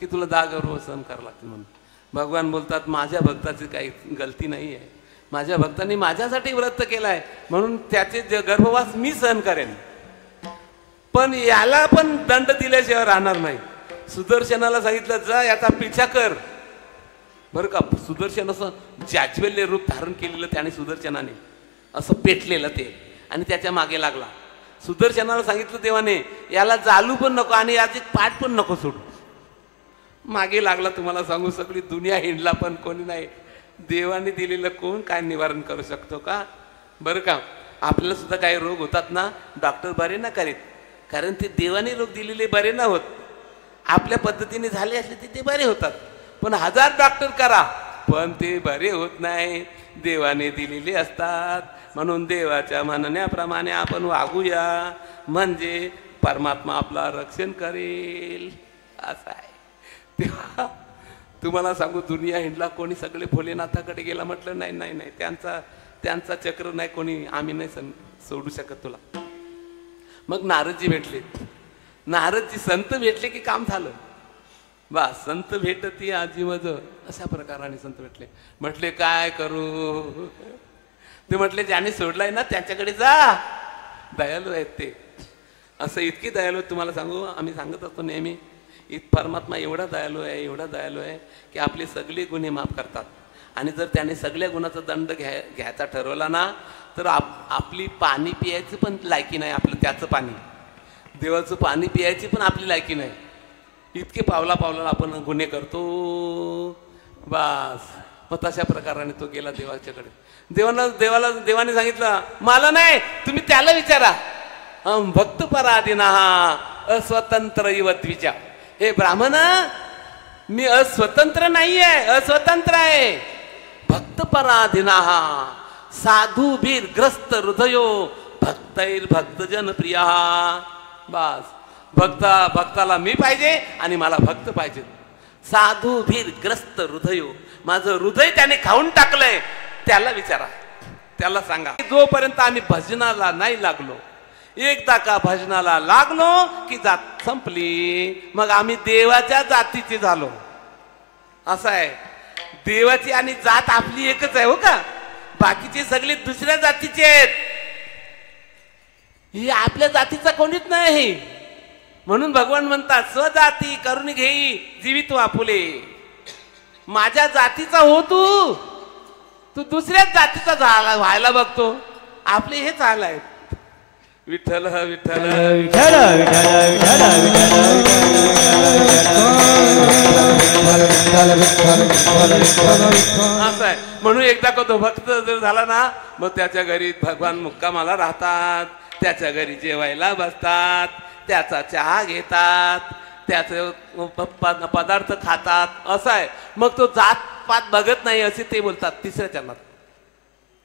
की तुला 10 गर्भ सहन करावं लागतील म्हणून. भगवान बोलतात माझ्या भक्ताची काही गलती नाही आहे. माझ्या भक्तांनी माझ्यासाठी व्रत केलाय म्हणून त्याचे गर्भवास मी सहन करेन. पण याला पण दंड दिल्याशिवाय राहणार नाही. सुदर्शनाला सांगितलं जा याचा पिछा कर बरं का. सुदर्शन असं जाज्वल्य रूप धारण केलेलं त्याने सुदर्शनाने असं पेटलेलं ते आणि त्याच्या मागे लागला. सुदर्शनाला सांगितलं देवाने याला जालू पण नको आणि याचे पाठ पण नको सोडू. मागे लागला. तुम्हाला सांगू सगळी दुनिया हिंडला पण कोणी नाही. देवाने दिलेलं कोण काय निवारण करू शकतो का. बरं का आपल्याला सुद्धा काही रोग होतात ना डॉक्टर बरे ना करीत कारण ते देवाने रोग दिलेले बरे ना होत. आपल्या पद्धतीने झाले असले ते बरे होतात. पण 1000 डॉक्टर करा पण ते बरे होत नाही. देवाने दिलेले असतात. म्हणून देवाच्या म्हणण्याप्रमाणे आपण वागूया म्हणजे परमात्मा आपला रक्षण करेल असं आहे. तेव्हा तुम्हाला सांगू दुनिया हिंडला कोणी सगळे भोलेनाथाकडे गेला म्हटलं नाही नाही नाही त्यांचा चक्र नाही कोणी आम्ही नाही सोडू शकत तुला. मग नारदजी भेटले. नारदजी संत भेटले की काम झालं. बा संत भेटती आजी मज अशा प्रकाराने संत भेटले. म्हटले काय करू. ते म्हटले ज्याने सोडलाय ना त्याच्याकडे जा. दयालू आहेत ते. असं इतकी दयालू तुम्हाला सांगू आम्ही सांगत असतो नेहमी परमात्मा एवढा दयालू आहे की आपले सगळे गुन्हे माफ करतात. आणि जर त्याने सगळ्या गुणाचा दंड घ्यायचा ठरवला ना तर आपली पाणी पियायची पण लायकी नाही. आपलं त्याचं पाणी देवाचं पाणी पियायची पण आपली लायकी नाही. इतके पावला आपण गुन्हे करतो. बस मग तशा प्रकाराने तो गेला देवाच्याकडे. देवाने सांगितलं मला नाही, तुम्ही त्याला विचारा. भक्त पराधीना अस्वतंत्र इव द्विजा. हे ब्राह्मण, मी अस्वतंत्र नाहीये, अस्वतंत्र आहे. भक्त पराधीना साधू बीर ग्रस्त हृदयो भक्तैर भक्तजन प्रिया. बस भक्ताला मी पाहिजे आणि मला भक्त पाहिजे. साधू भीर ग्रस्त हृदयो, माझं हृदय त्याने खाऊन टाकलंय, त्याला विचारा, त्याला सांगा. जोपर्यंत आम्ही भजनाला नाही लागलो, एकदा का भजनाला लागलो की जात संपली, मग आम्ही देवाच्या जातीचे झालो. असं आहे, देवाची आणि जात आपली एकच आहे हो का. बाकीचे सगळे दुसऱ्या जातीचे आहेत. ही आपल्या जातीचा कोणीच नाही. म्हणून भगवान म्हणतात स्वजाती करून घेई जीवित आपुले. माझ्या जातीचा हो तू दुसऱ्याच जातीचा झाला व्हायला बघतो. आपले हेच हाल आहेत. विठ्ठल विठ्ठल विठ्ठल असं आहे. म्हणून एकदा का तो भक्त जर झाला ना, मग त्याच्या घरी भगवान मुक्कामाला राहतात, त्याच्या घरी जेवायला बसतात, त्याचा चहा घेतात, त्याचे पदार्थ खातात. असं आहे. मग तो जात पात बघत नाही असे ते बोलतात तिसऱ्या चरणात.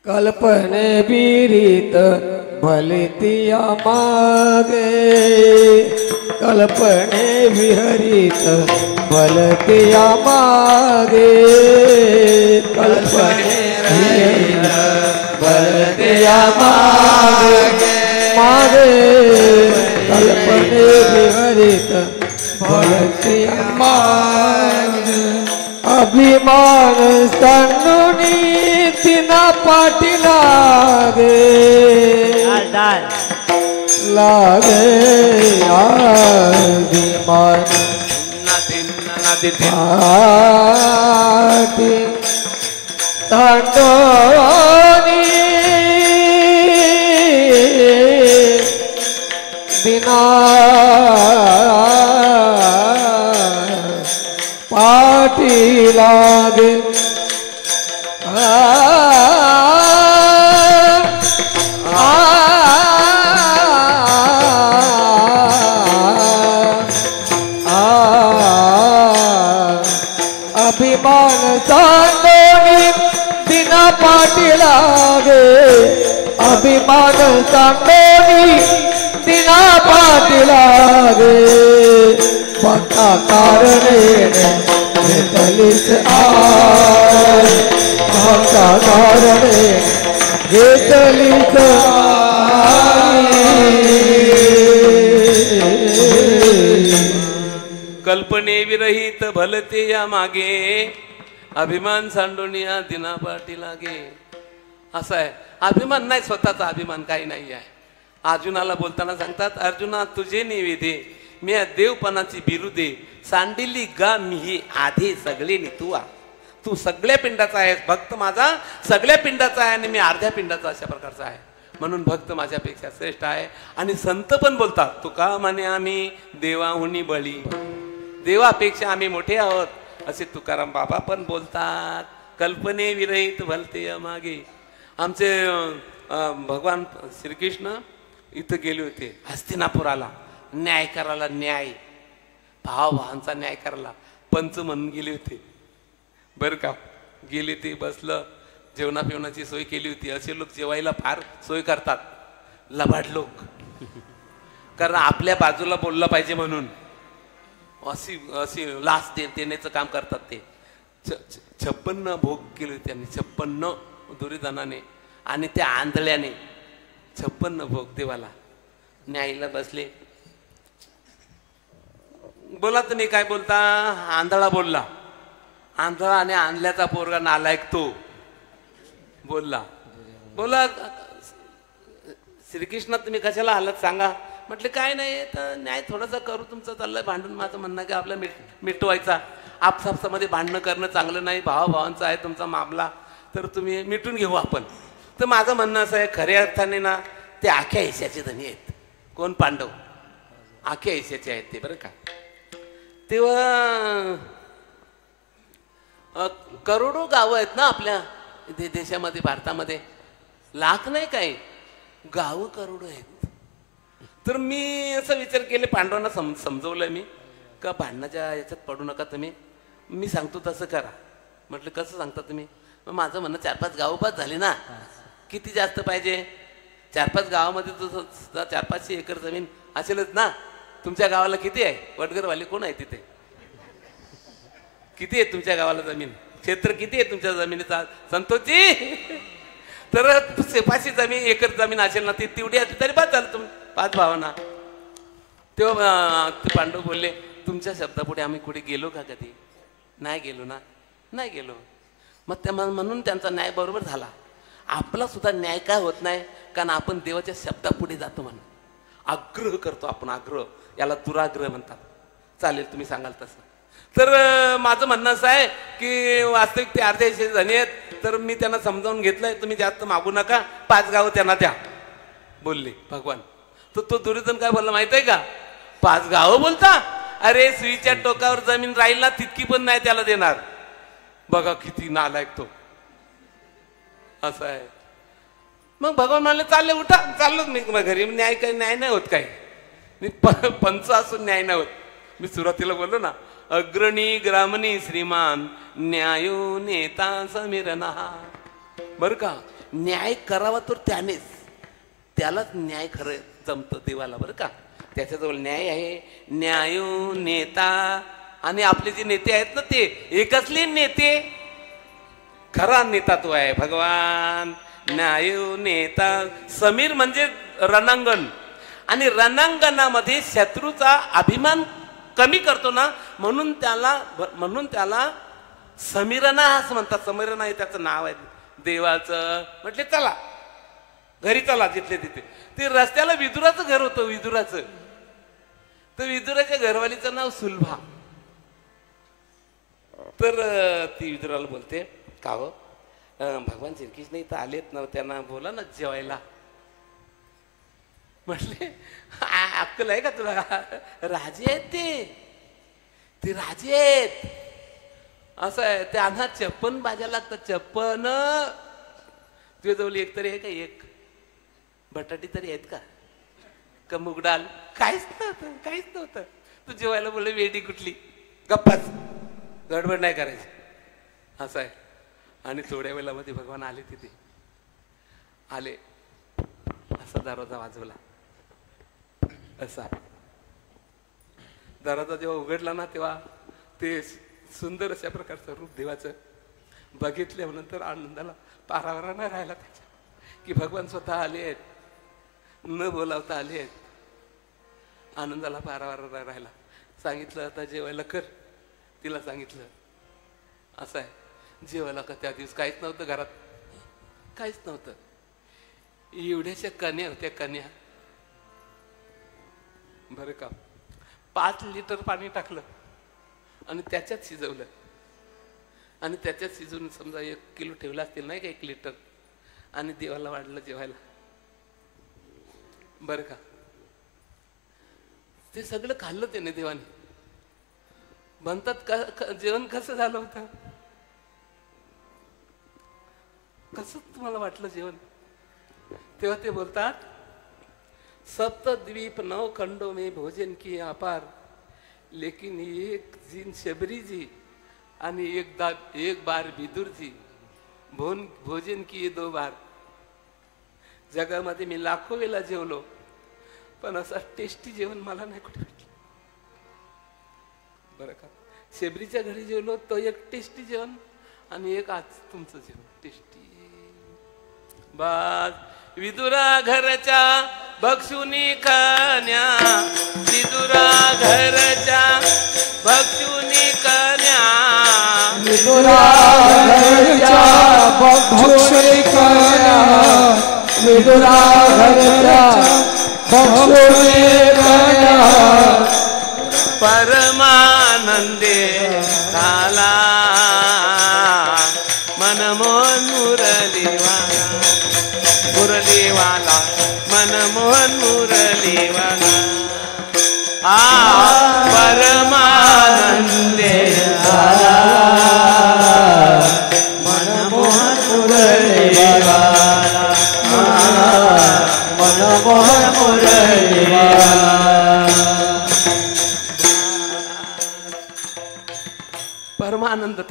कल्पने विरीत भलितिया मागे, कल्पने विहरित भलतिया मागे, कल्पने विहरित भलतिया मागे, मागे कल्पने विहरित भलतिया मागे. अभिमान सांडूनी तिना पाठी लागे, लागे अभिमान पाठी तांडोनी बिना पाठी लागे. अभिमान सांडोनी बिना पाठी लागे, अभिमान सांडोनी बिना पाठी लागे. भक्ता कारणे घेतलीस आय, भक्ता कारणे घेतलीस कल्पने विरहित भलते या मागे, अभिमान सांडोनिया दिना पाठी लागे. असं आहे. अभिमान नाही, स्वतःचा अभिमान काही नाही आहे. अर्जुनाला बोलताना सांगतात, अर्जुना तुझे निवेदे मी देवपणाची बिरुदे सांडिली गा मी आधी सगळे नितुआ. तू सगळ्या पिंडाचा आहेस, भक्त माझा सगळ्या पिंडाचा आहे आणि मी अर्ध्या पिंडाचा अशा प्रकारचा आहे. म्हणून भक्त माझ्यापेक्षा श्रेष्ठ आहे. आणि संत पण बोलतात, तुका म्हणे आम्ही देवाहुनी बळी, देवापेक्षा आम्ही मोठे आहोत असे तुकाराम बाबा पण बोलतात. कल्पने विरहित भलते मागे. आमचे भगवान श्रीकृष्ण इथं गेले होते हस्तिनापुराला न्याय करायला. न्याय भावांचा न्याय करायला पंच म्हणून गेले होते बरं का. गेले ते बसलं, जेवणा पिवणाची सोय केली होती. असे लोक जेवायला फार सोय करतात, लबाड लोक, कारण आपल्या बाजूला बोललं पाहिजे म्हणून अशी अशी लाच देण्याचं काम करतात ते. 56 भोग केले त्यांनी, 56 दुर्योधनाने आणि त्या आंधळ्याने 56 भोग देवाला. न्यायला बसले, बोला तुम्ही काय बोलता. आंधळा बोलला, आंधळा आणि आंधळ्याचा पोरगा नालायक तो बोलला. बोला श्रीकृष्ण तुम्ही कशाला आलात सांगा. म्हटले काय नाही, तर न्याय थोडासा करू, तुमचं चाललंय भांडण. माझं म्हणणं की आपलं मिटवायचा, आपसापसामध्ये भांडणं करणं चांगलं नाही. भावाभावांचा आहे तुमचा मामला, तर तुम्ही मिटून घेऊ आपण. तर माझं म्हणणं असं आहे, खऱ्या अर्थाने ना ते आख्या एशियाचे धनी आहेत. कोण? पांडव आख्या एशियाचे आहेत ते बरं का. तेव्हा करोडो गावं आहेत ना आपल्या देशामध्ये, भारतामध्ये. लाख नाही काय, गावं करोडो आहेत. तर मी असं विचार केले, पांडवांना समजवलं मी का भांडणाच्या याच्यात पडू नका तुम्ही, मी सांगतो तसं करा. म्हटलं कसं सांगता तुम्ही? मग माझं म्हणणं 4-5 गावं बस झाली ना, किती जास्त पाहिजे? 4-5 गावामध्ये तो 400-500 एकर जमीन असेलच ना. तुमच्या गावाला किती आहे? वडगरवाले कोण आहे तिथे? किती आहे तुमच्या गावाला जमीन, क्षेत्र किती आहे तुमच्या जमिनीचा संतोषजी? तर 500 जमीन एकर जमीन असेल ना, ती तेवढी असली तरी बस झालं. तुम्ही 5 भावांना. तेव्हा ते पांडव बोलले, तुमच्या शब्दापुढे आम्ही कुठे गेलो का कधी? नाही गेलो ना, नाही गेलो. मग त्या म्हणून त्यांचा न्याय बरोबर झाला. आपला सुद्धा न्याय काय होत नाही, कारण आपण देवाच्या शब्दापुढे जातो म्हणून आग्रह करतो आपण. आग्रह याला दुराग्रह म्हणतात. चालेल, तुम्ही सांगाल तसं. तर माझं म्हणणं असं आहे की वास्तविक ते अर्धे जणी आहेत. तर मी त्यांना समजावून घेतलंय, तुम्ही जास्त मागू नका, 5 गावं त्यांना द्या बोलले भगवान. तर तो दुर्योधन काय बोलला माहित आहे का? 5 गावं बोलता? अरे सुईच्या टोकावर जमीन राहील ना, तितकी पण नाही त्याला देणार. बघा किती नालायक तो. असं आहे. मग भगवान म्हणले चालले, उठा, चाललो मी घरी. न्याय काही न्याय नाही होत, काय मी पंच असून न्याय नाही होत. मी सुरुवातीला बोललो ना, अग्रणी ग्रामणी श्रीमान न्यायो नेता समीरना. बर का, न्याय करावा तर त्यानेच, त्यालाच न्याय खरं जमतं देवाला. बरं का, त्याच्याजवळ न्याय आहे. न्यायो नेता. आणि आपले जे नेते आहेत ना, ते एकचले नेते. खरा नेता तो आहे भगवान. न्यायो नेता. समीर म्हणजे रणांगण, आणि रणांगणामध्ये शत्रूचा अभिमान कमी करतो ना, म्हणून त्याला समीरना असं म्हणतात. समीरना हे त्याचं नाव आहे देवाचं. म्हटले चला घरी, चला जिथले तिथे. ते रस्त्याला विदुराचं घर होतं, विदुराचं. तर विदुराच्या घरवालीचं नाव सुलभा. तर ती विदुराला बोलते, का हो भगवान श्रीकृष्ण इथं आलेत ना, त्यांना बोला ना जेवायला. म्हटले अक्कल आहे का तुला? राजे आहेत ते राजे आहेत. असं आहे, त्यांना 56 भाज्या लागतात. 56. तुझ्या जवळ एक तरी आहे का? एक बटाटी तरी आहेत का मूग डाल? काहीच नव्हतं. तू जेवायला बोलले वेडी कुठली? गप्पाच, गडबड नाही करायची. असं आहे. आणि थोड्या वेळामध्ये भगवान आले. तिथे आले, असा दरवाजा वाजवला. असा दरवाजा जेव्हा उघडला ना, तेव्हा ते सुंदर अशा प्रकारचं रूप देवाचं बघितल्यानंतर आनंदाला पारावारा नाही राहिला त्याच्या, की भगवान स्वतः आले आहेत, न बोलावता आले आहेत. आनंदाला पारावारा नाही राहिला. सांगितलं आता जेवायला कर. तिला सांगितलं. असं आहे, जेवायला का त्या दिवस काहीच नव्हतं घरात, काहीच नव्हतं. एवढ्याशा कन्या होत्या, कन्या. बरं का, 5 लिटर पाणी टाकलं आणि त्याच्यात शिजवलं. आणि त्याच्यात शिजवून समजा 1 किलो ठेवला असतील नाही का, 1 लिटर. आणि देवाला वाढलं जेवायला. बरं का, ते सगळं खाल्लं त्याने देवाने. म्हणतात जेवण कसं झालं होतं? कसं तुम्हाला वाटलं जेवण? तेव्हा ते बोलतात, सप्तद्वीप 9 खंडों में भोजन किए अपार, लेकिन एक दिन शबरी जी आणि एक बार विदुर जी भोजन किए 2 बार. जगामध्ये मी लाखो वेळा जेवलो, पण असं टेस्टी जेवण मला नाही कुठे भेटलं. बरं का, शबरीच्या घरी जेवलो तो एक टेस्टी जेवण, आणि एक आज तुमचं जेवण टेस्टी. बस विदुरा घरच्या भक्षुनी कन्या, विदुरा घरच्या भक्षुनी कन्या, विदुरा घरच्या भक्षुनी कन्या, विदुरा घरच्या भक्षुनी कन्या. परमानंदे झाला मनमोहन मुरलीवाला, मुरलीवाला मनमोहन मुरलीवाला. परमानंदे झाला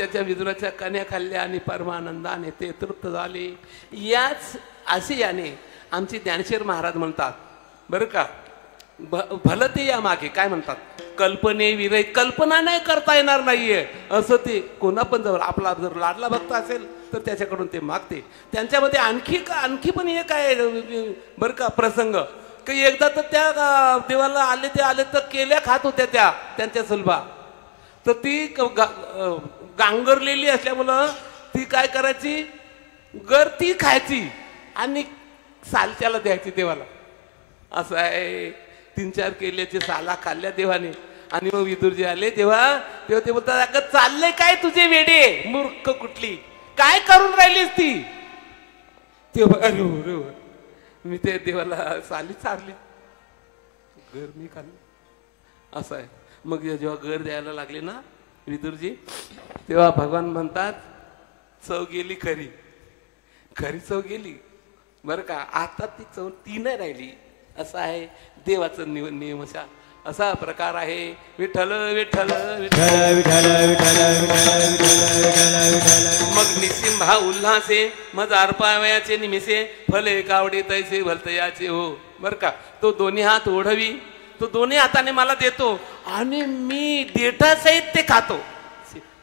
त्याच्या विदुराच्या कन्या खाल्ल्या आणि परमानंदाने ते तृप्त झाले. याच आशयाने आमचे ज्ञानेश्वर महाराज म्हणतात बरं का, भलं ते या मागे काय म्हणतात, कल्पने विरहित, कल्पना नाही करता येणार नाहीये असं ते कोणा पण जवळ आपला जर लाडला भक्त असेल तर त्याच्याकडून ते मागते. त्यांच्यामध्ये आणखी पण एक आहे बरं का प्रसंग, की एकदा तर त्या देवाला आले तर केल्या खात होत्या त्यांच्या सुलभा. तर ती गांगरलेली असल्यामुळं ती काय करायची, गर ती खायची आणि सालच्याला द्यायची देवाला. असं आहे, 3-4 केल्याचे साला खाल्ल्या देवाने. आणि मग विदुरजी आले तेव्हा ते बोलतात, अगं चाललंय काय तुझे वेडे, मूर्ख कुठली, काय करून राहिलीस ती. तेव्हा अरे मी ते देवाला साली चारली, घर मी खाल्ली. असं आहे. मग जेव्हा घर द्यायला लागले ना विदुरजी, तेव्हा भगवान म्हणतात चव गेली, खरी चव गेली बरं का. आता ती चव ती नाही राहिली. असं आहे देवाचं नियम, असा प्रकार आहे. विठ्ठल विठ्ठल विठ्ठल विठ्ठल मग निसिंभा उल्हासे मग अर्पावयाचे निमिसे फले कावडे तैसे भलतयाचे हो. बर का, तो दोन्ही हात ओढवी, तो दोन्ही हाताने मला देतो आणि मी देठासहित ते खातो.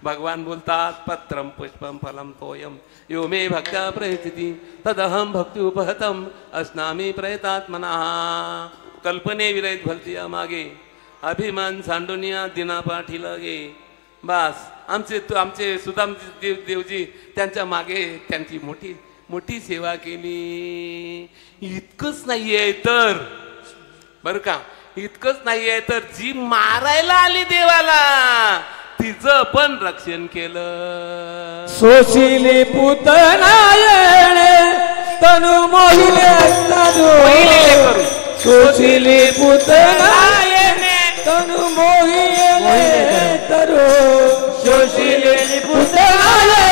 भगवान बोलतात पत्रम पुष्पम फलम तोयम यो मे भक्त्या प्रयचिती तदहम भक्ती उपहतम अस्नामी प्रयतात्मना. कल्पने विरहित भलतिया मागे अभिमान सांडुनिया दिना पाठी लागे. बस आमचे सुदाम देवजी त्यांच्या मागे त्यांची मोठी सेवा केली. इतकंच नाहीये तर बर का, इतकंच नाहीये तर जी मारायला आली देवाला तिचं पण रक्षण केलं. सोशिली पुतनायणे तनु मोहिले सोशिली पुतनायणे तनु मोहिले तरो सोशिली पुतनायणे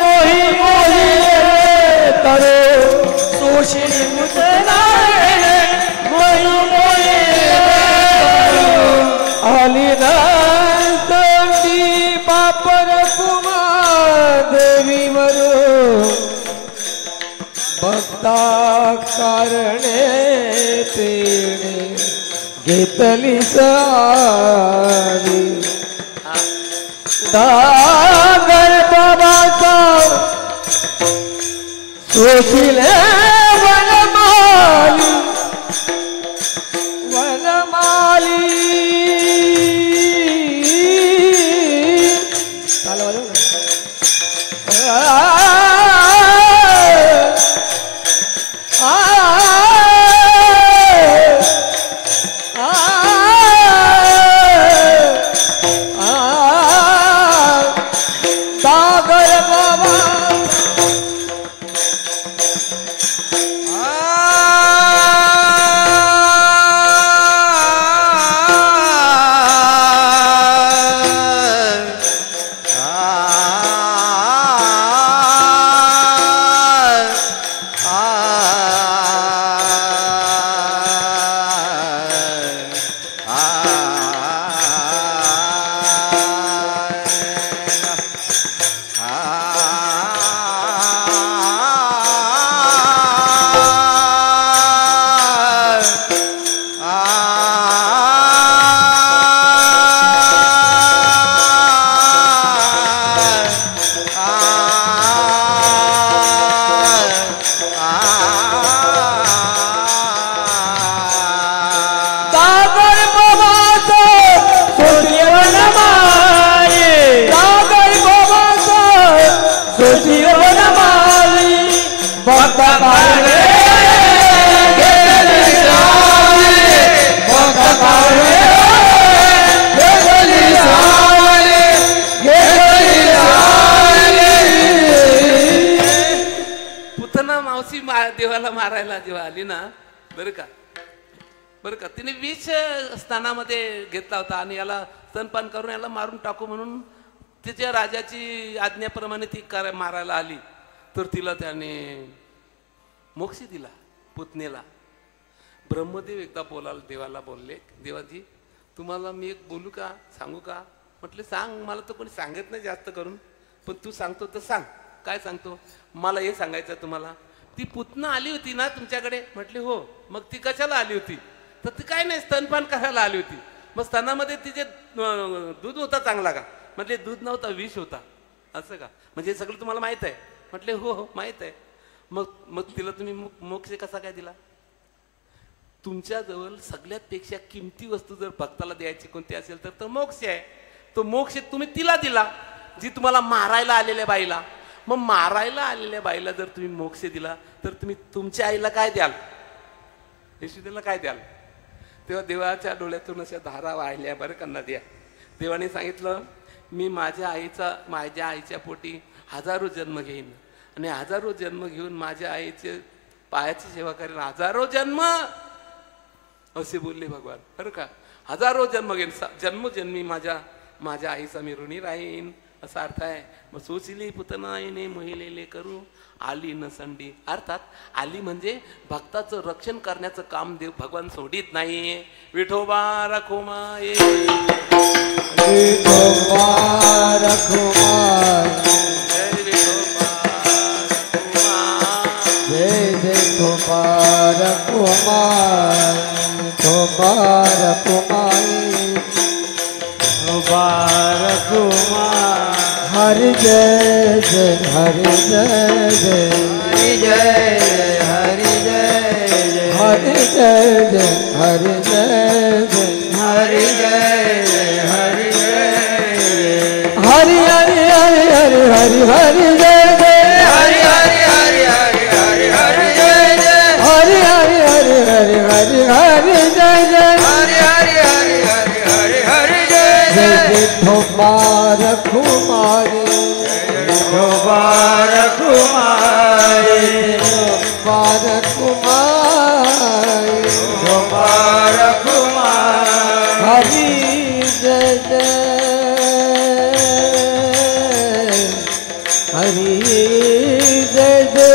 मोहिले तरो सोशिली पुतनायणे मोहिले आलिना देवी मरो भक्ता कारणे तेणे घेतली सारी दागर बाबाचा सोशिले वनमाली देवाला मारायला जेव्हा आली ना बरं का तिने विष स्थानामध्ये घेतला होता आणि याला स्तनपान करून याला मारून टाकू म्हणून तिच्या राजाची आज्ञेप्रमाणे ती मारायला आली. तर तिला त्याने मोक्ष दिला पुतनेला. ब्रह्मदेव एकदा देवाला बोलले, देवाजी तुम्हाला मी एक बोलू का, सांगू का. म्हटले सांग, मला तर कोणी सांगत नाही जास्त करून, पण तू सांगतो तर सांग. काय सांगतो? मला हे सांगायचं तुम्हाला, ती पुतना आली होती ना तुमच्याकडे? म्हटले हो. मग ती कशाला आली होती? तर ती काय नाही, स्तनपान करायला आली होती. मग स्तनामध्ये तिचे दूध होता चांगला का? म्हटले दूध नव्हता, विष होता. असं का? म्हणजे सगळं तुम्हाला माहित आहे? म्हटले हो हो माहित आहे. मग मग तिला तुम्ही मोक्ष कसा काय दिला? तुमच्याजवळ सगळ्यात पेक्षा किमती वस्तू जर भक्ताला द्यायची कोणती असेल तर मोक्ष आहे. तो मोक्ष तुम्ही तिला दिला, जी तुम्हाला मारायला आलेल्या बाईला. मग मारायला आलेल्या बाईला जर तुम्ही मोक्ष दिला तर तुम्ही तुमच्या आईला काय द्याल? यशोदेला काय द्याल? तेव्हा देवाच्या डोळ्यातून अशा धारा वाहिल्या बरं का नद्या. देवाने सांगितलं मी माझ्या आईच्या पोटी हजारो जन्म घेईन आणि हजारो जन्म घेऊन माझ्या आईचे पायाची सेवा करेन. हजारो जन्म असे बोलले भगवान बरं का. हजारो जन्म घेईन, जन्मोजन्मी माझ्या आईचा मी ऋणी राहीन असा अर्थ आहे. मग सोचिली पुतना येणे महिलेले करू आली न संडी. अर्थात आली म्हणजे भक्ताचं रक्षण करण्याचं काम देव भगवान सोडित नाही. विठोबा रखुमाये, विठोबा रखुमाई, जय विठोबा रखुमाई, विठोबा रखुमाई, विठोबा रखुमाई. हरि जय जय, हरि जय जय, हरि जय जय, हरि जय जय, हरि जय जय, हरि जय जय, हरि जय जय, हरि जय जय, हरि हरि हरि हरि हरि हरि जय जय, हरि हरि हरि हरि हरि हरि जय जय, हरि हरि हरि हरि हरि हरि जय जय, हरि हरि हरि हरि हरि हरि जय जय. विठोबा रखुमाई, विठोबा रखुमाई, विठोबा रखुमाई, विठोबा रखुमाई. हरि जय जय, हरि जय जय,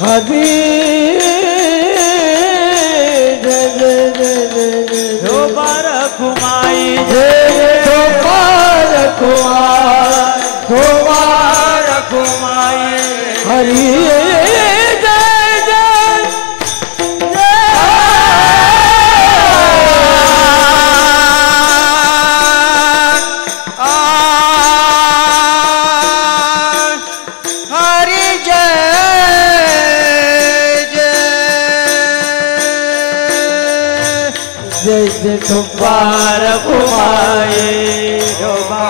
हरि जय जय जय जय. विठोबा रखुमाई, जय विठोबा रखुमाई, विठोबा रखुमाई. हरि जय जय, हरि जय जय विठोबा रखुमाई, विठोबा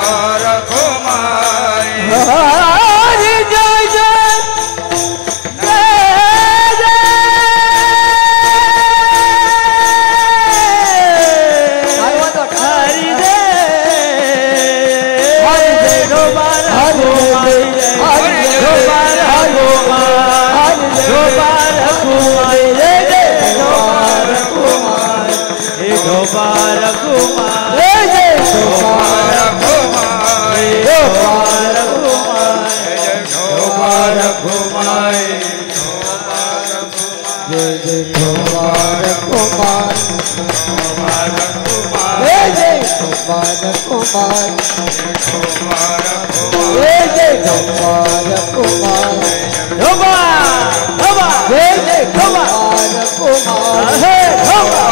रखुमाई. हरि जय जय, जय जय, हरि जय, हरि जय विठोबा रखुमाई, हरि जय विठोबा रखुमाई, हरि जय विठोबा रखुमाई, जय जय विठोबा रखुमाई, विठोबा रखुमाई, जय जय विठोबा रखुमाई, विठोबा रखुमाई, विठोबा रखुमाई, जय जय विठोबा रखुमाई, जय जय विठोबा रखुमाई, जय जय विठोबा रखुमाई, विठोबा विठोबा, जय जय विठोबा रखुमाई, हे विठोबा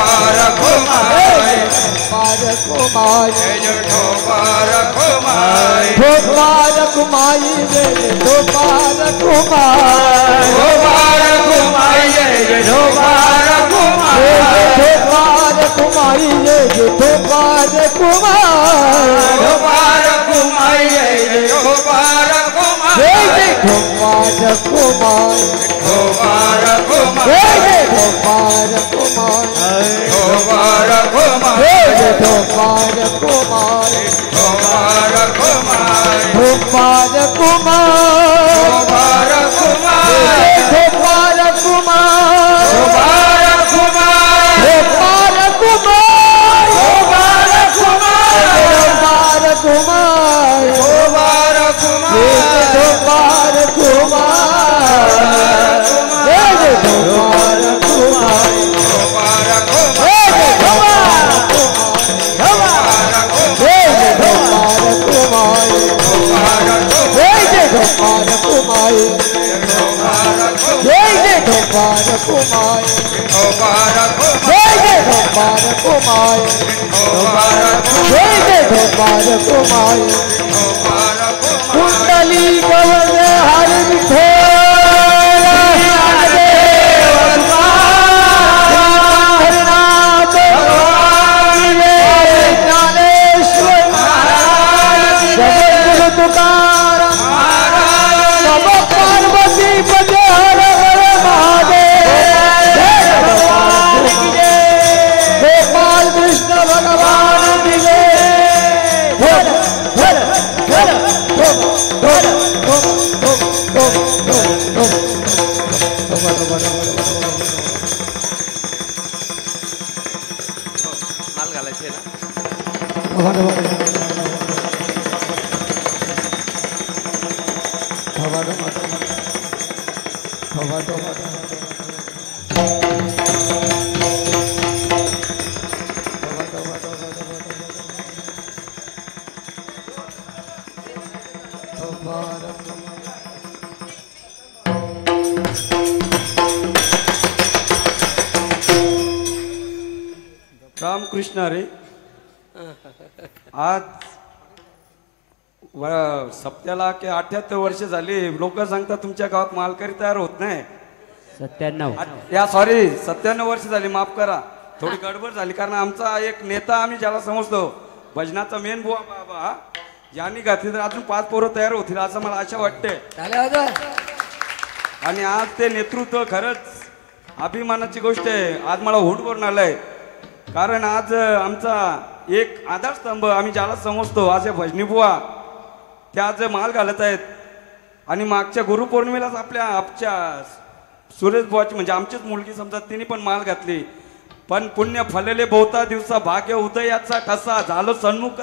रखुमाई, विठोबा रखुमाई, जय जय विठोबा रखुमाई, विठोबा रखुमाई, जय जय विठोबा रखुमाई, विठोबा रखुमाई, जय जय विठोबा रखुमाई, विठोबा रखुमाई, जय जय विठोबा रखुमाई, विठोबा रखुमाई, जय जय विठोबा रखुमाई, जय जय विठोबा रखुमाई, विठोबा रखुमाई, जय जय विठोबा रखुमाई, विठोबा रखुमाई, जय जय विठोबा रखुमाई, विठोबा रखुमाई, विठोबा रखुमाई, विठोबा रखुमाई, विठोबा रखुमाई, विठोबा रखुमाई, विठोबा रखुमाई, विठोबा रखुमाई, विठोबा रखुमाई, विठोबा रखुमाई, जय जय विठोबा रखुमाई, विठोबा रखुमाई, विठोबा रखुमाई, विठोबा कुमार मुबारक जय जय कुमार कुमार मुबारक जय जय कुमार कुमार मुबारक कुंडली कवच हरि विठ्ठल हरिनाथ ज्ञानेश्वर जगद्गुरु तुकाराम नम पार्वती पते हर हर महादेव जय भगवान की जय गोपाल कृष्ण भगवान की जय धर धर धर धर माल घालायचे ना रामकृष्ण हरी. आज सप्त्याला की 78 वर्ष झाली. लोक सांगतात तुमच्या गावात मालकरी तयार होत नाही. 97 या सॉरी 97 वर्ष झाली, माफ करा. थोडी गडबड झाली कारण आमचा एक नेता आम्ही ज्याला समजतो भजनाचा मेन बुवा बाबा यांनी घातली तर अजून 5 पोरं तयार होतील असं मला आशा वाटते. आणि आज ते नेतृत्व खरंच अभिमानाची गोष्ट आहे. आज मला हुंड करून आलंय कारण आज आमचा एक आधारस्तंभ आम्ही ज्याला समजतो असे भजनी बुवा ते आज माल घालत आहेत. आणि मागच्या गुरुपौर्णिमेलाच आमच्या सुरेश बुवाची म्हणजे आमचीच मुलगी समजा तिने पण माल घातली. पण पुण्य फलले बहुता दिवसा भाग्य उदयाचा ठसा झालो सन्मुख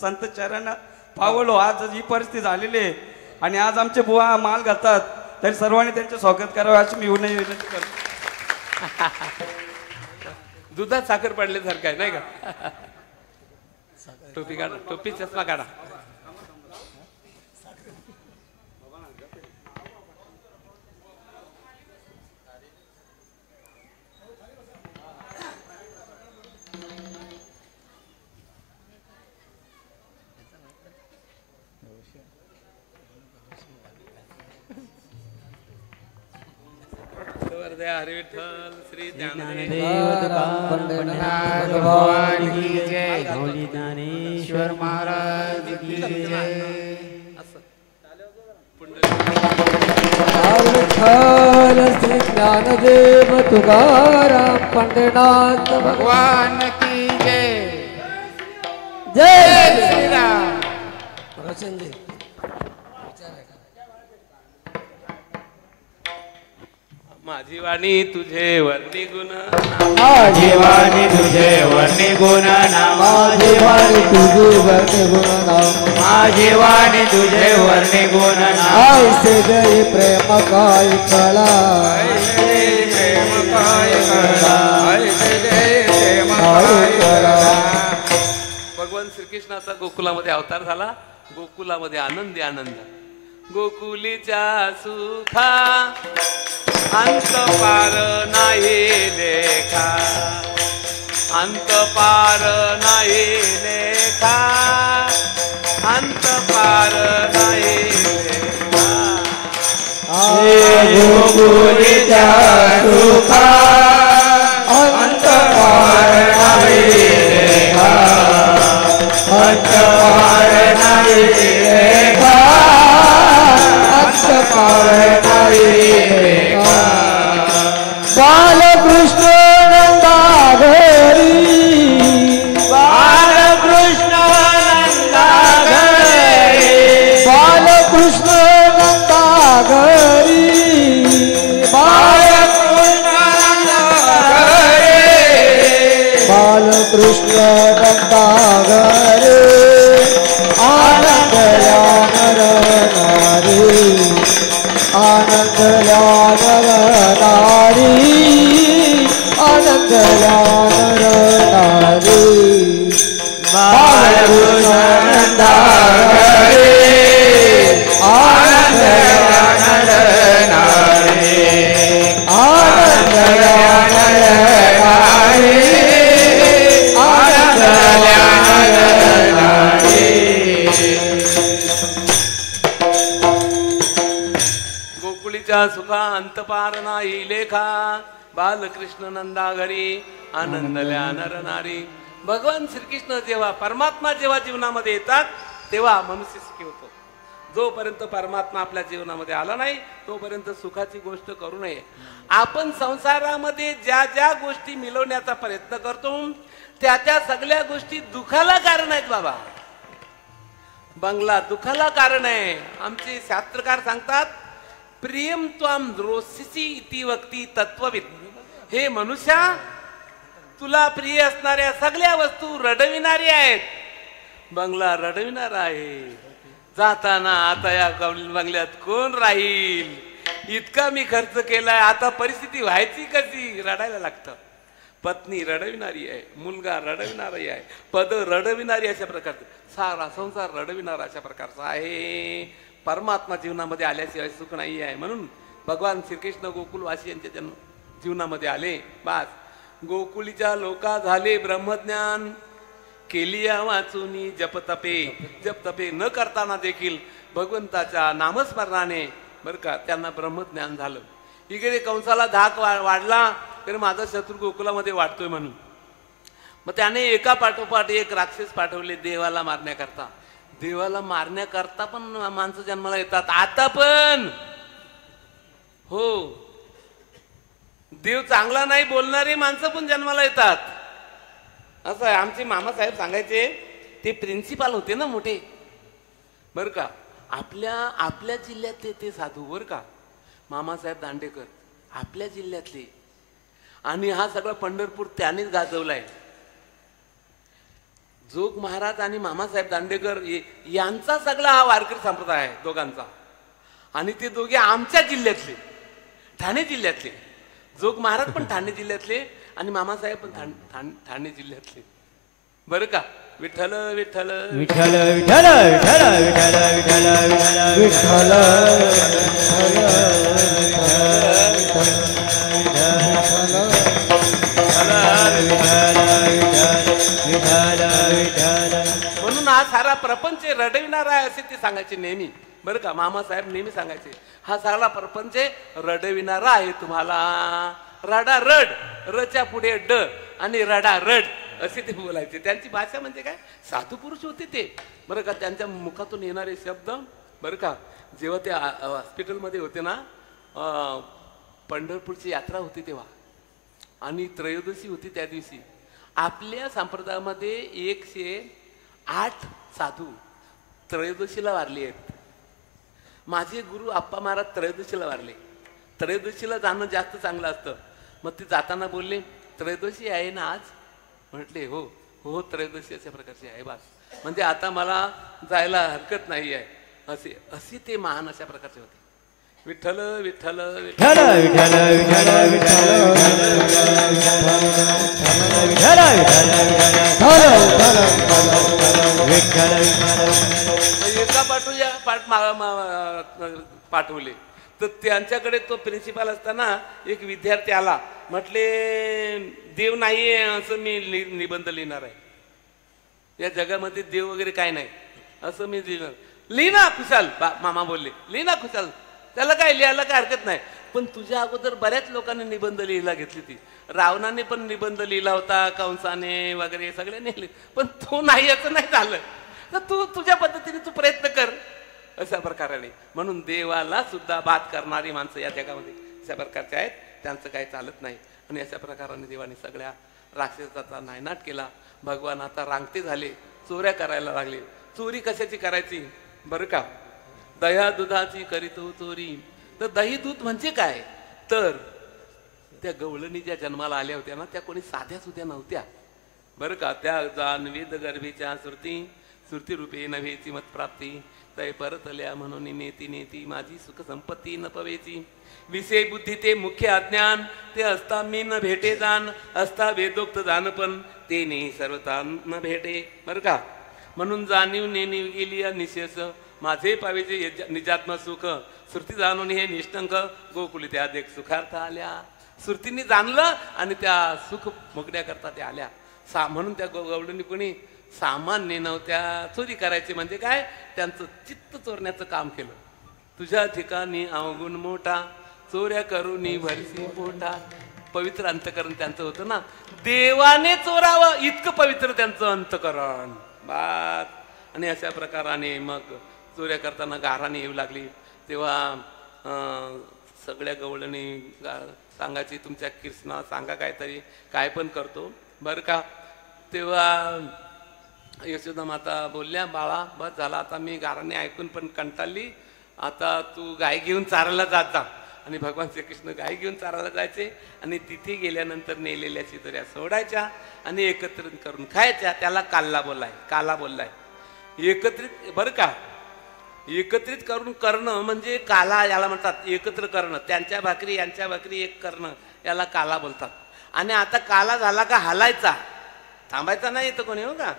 संत चरण पावलो. आज ही परिस्थिती झालेली आहे आणि आज आमचे बुवा माल घालतात तरी सर्वांनी त्यांचे स्वागत करावे अशी मी विनंती करतो. दुधात साखर पडल्यासारखं आहे नाही का. टोपी काढा, टोपी चष्मा काढा. हरी विठ्ठल श्री ज्ञानदेव भगवान की जय. ज्ञानेश्वर महाराज की जय. विठ्ठल श्री ज्ञानदेव तुकाराम पंढरीनाथ भगवान की जय. जय श्री राम. माझी वाणी तुझे वर्णी गुण, माझी वाणी तुझे वर्णी गुण नाम. माझी वाणी तुझे वर्णी गुण नाम. माझी वाणी तुझे वर्णी गुण नाम. ऐसे जय प्रेम काय कळा. प्रेम काय कळा. ऐसे जय प्रेम काय कळा. भगवान श्रीकृष्णाचा गोकुलामध्ये अवतार झाला. गोकुलामध्ये आनंदी आनंद. गोकुलीच्या सुखा अंत पार नाही लेखा. अंत पार नाही लेखा. अंत पार नाही लेखा. गोकुलीच्या सुखा अंत पार नाही लेखा. अंत पार नाही लेखा. अंत पार नाही लेखा. बालकृष्ण नंदा घरी. बालकृष्ण नंदा घरी. बालकृष्ण नंदा घरी. बालकृष्ण नंदा घरी. बालकृष्ण नंदा घरी. आनंद नर नारी. आनंद नर नारी. आनंद नर नारी. बालकृष्ण नंदा घरी. आनंद नर नारी. आनंद नाही लेखा बालकृष्ण नंदा घरी आनंदल्या नर नारी. भगवान श्रीकृष्ण जेव्हा परमात्मा जेव्हा जीवनामध्ये येतात तेव्हा मनुष्य सुखी होतो. जोपर्यंत परमात्मा आपल्या जीवनामध्ये आला नाही तोपर्यंत सुखाची गोष्ट करू नये. आपण संसारामध्ये ज्या ज्या गोष्टी मिळवण्याचा प्रयत्न करतो त्या त्या सगळ्या गोष्टी दुःखाला कारण आहेत बाबा. बंगला दुःखाला कारण आहे. आमचे शास्त्रकार सांगतात प्रियम त्वाम रोसिसी इति वक्ती तत्वविद. हे मनुष्या तुला प्रिय असणाऱ्या सगळ्या वस्तू रडविणारी आहेत. बंगला रडविणारा आहे. जाताना आता या बंगल्यात कोण राहील, इतका मी खर्च केलाय, आता परिस्थिती व्हायची कशी, रडायला लागतं. पत्नी रडविणारी आहे, मुलगा रडविणारी आहे, पद रडविणारी, अशा प्रकारचं सारा संसार रडविणारा अशा प्रकारचा आहे. परमात्मा जीवनामध्ये आल्याशिवाय सुख नाही आहे. म्हणून भगवान श्रीकृष्ण गोकुलवासी यांच्या जन्म जीवनामध्ये आले. बास गोकुलीच्या लोका झाले ब्रह्मज्ञान, केली वाचुनी जपतपे. जपतपे न करताना देखील भगवंताच्या नामस्मरणाने बरं का त्यांना ब्रह्मज्ञान झालं. इकडे कंसाला धाक वाढला तर माझा शत्रू गोकुलामध्ये वाढतोय म्हणून मग त्याने एका पाठोपाठ एक राक्षस पाठवले देवाला मारण्याकरता. देवाला मारण्याकरता पण माणसं जन्माला येतात आता पण. हो, देव चांगला नाही बोलणारी माणसं पण जन्माला येतात. असं आहे. आमचे मामासाहेब सांगायचे, ते प्रिन्सिपाल होते ना मोठे बर का आपल्या जिल्ह्यातले ते साधू बर का मामासाहेब दांडेकर आपल्या जिल्ह्यातले. आणि हा सगळा पंढरपूर त्यानेच गाजवलाय. जोग महाराज आणि मामासाहेब दांडेकर यांचा सगळा हा वारकरी संप्रदाय आहे दोघांचा. आणि ते दोघे आमच्या जिल्ह्यातले, ठाणे जिल्ह्यातले. जोग महाराज पण ठाणे जिल्ह्यातले आणि मामासाहेब पण ठाणे जिल्ह्यातले बरं का. विठ्ठल विठ्ठल विठ्ठल विठ्ठल विठ्ठल विठ्ठल विठ्ठल विठ्ठल म्हणून हा सारा प्रपंच रडविणारा आहे असे ते सांगायचे नेहमी बरं का. मामासाहेब नेहमी सांगायचे हा सारा प्रपंच रडविणारा आहे तुम्हाला. रडा रड, रच्या पुढे ड आणि रडा रड असे ते बोलायचे. त्यांची भाषा म्हणजे काय, साधू पुरुष होते ते बरं का. त्यांच्या मुखातून येणारे शब्द बरं का. जेव्हा ते हॉस्पिटलमध्ये होते ना, पंढरपूरची यात्रा होती तेव्हा आणि त्रयोदशी होती त्या दिवशी. आपल्या संप्रदायामध्ये 108 साधू त्रयोदशीला वारले आहेत. माझे गुरु आप्पा महाराज त्रयोदशीला वारले. त्रयोदशीला जाणं जास्त चांगलं असतं. मग ते जाताना बोलले त्रयोदशी आहे ना आज. म्हटले हो हो त्रयोदशी अशा प्रकारची आहे बास. म्हणजे आता मला जायला हरकत नाही आहे असे असे ते महान अशा प्रकारचे होते. विठ्ठल विठ्ठल विठ्ठल विठ्ठल विठ्ठल विठ्ठल एका पाठवूया पाठवले तर त्यांच्याकडे तो प्रिन्सिपाल असताना एक विद्यार्थी आला. म्हटले देव नाहीये असं मी निबंध लिहिणार आहे. या जगामध्ये देव वगैरे काय नाही असं मी लिहिणार. लिहिना खुशाल. मामा बोलले लिहिना खुशाल, त्याला काय लिहायला काय हरकत नाही. पण तुझ्या अगोदर बऱ्याच लोकांनी निबंध लिहायला घेतली ती. रावणाने पण निबंध लिहिला होता, कंसाने वगैरे सगळ्यांनी लिहिले. पण तो नाही असं नाही झालं. तर तू तुझ्या पद्धतीने तू प्रयत्न कर अशा प्रकाराने. म्हणून देवाला सुद्धा बात करणारी माणसं या जगामध्ये अशा प्रकारचे आहेत. त्यांचं काही चालत नाही. आणि अशा प्रकाराने देवाने सगळ्या राक्षसाचा नायनाट केला. भगवान आता रांगते झाले, चोऱ्या करायला लागले. चोरी कशाची करायची बरं का. दह्या दुधाची करीतो चोरी. तर दही दूध म्हणजे काय, तर त्या गवळणी ज्या जन्माला आल्या होत्या ना त्या कोणी साध्या सुध्या नव्हत्या बरं का. त्या जानवेद गर्भीच्या सुरती रूपे नव्हेची मतप्राप्ती तय परतल्या म्हणून नेती नेती माझी सुख संपत्ती न पवेची. विषय बुद्धी ते मुख्य अज्ञान ते असता मी न भेटे जाण. असता वेदोक्त जाण पण ते नाही सर्वता न भेटे बरं का. म्हणून जाणीव नेणी गेली निशेष माझे पावेचे निजात्म सुख. श्रुती जाणून हे निष्ठंक गोकुली त्या देख सुखार्थ आल्या. श्रुतींनी जाणलं आणि त्या सुख भोगण्याकरता त्या आल्या. म्हणून त्या गवळणी कोणी सामान्य नव्हत्या. चोरी करायची म्हणजे काय, त्यांचं चित्त चोरण्याचं काम केलं. तुझ्या ठिकाणी अवगुण मोठा चोऱ्या करूनी भरसी पोटा. पवित्र अंतकरण त्यांचं होतं ना. देवाने चोरावं इतकं पवित्र त्यांचं अंतकरण बात. आणि अशा प्रकाराने मग चोऱ्या करताना गाराने येऊ लागली. तेव्हा सगळ्या गवळणी सांगायची तुमच्या कृष्णा सांगा काहीतरी, काय पण करतो बरं का. तेव्हा यशोदा माता बोलल्या बाळा बस झाला आता, मी गाराने ऐकून पण कंटाळली, आता तू गाय घेऊन चारायला जात जा. आणि भगवान श्रीकृष्ण गाय घेऊन चारायला जायचे आणि तिथे गेल्यानंतर नेलेल्या चितऱ्या सोडायच्या आणि एकत्रित करून खायच्या. त्याला काला बोललाय. एकत्रित बरं का, एकत्रित करून करणं म्हणजे काला याला म्हणतात. एकत्र करणं, त्यांच्या भाकरी यांच्या भाकरी एक करणं याला काला बोलतात. आणि आता काला झाला का हालायचा, थांबायचा नाही येतं कोणी हो का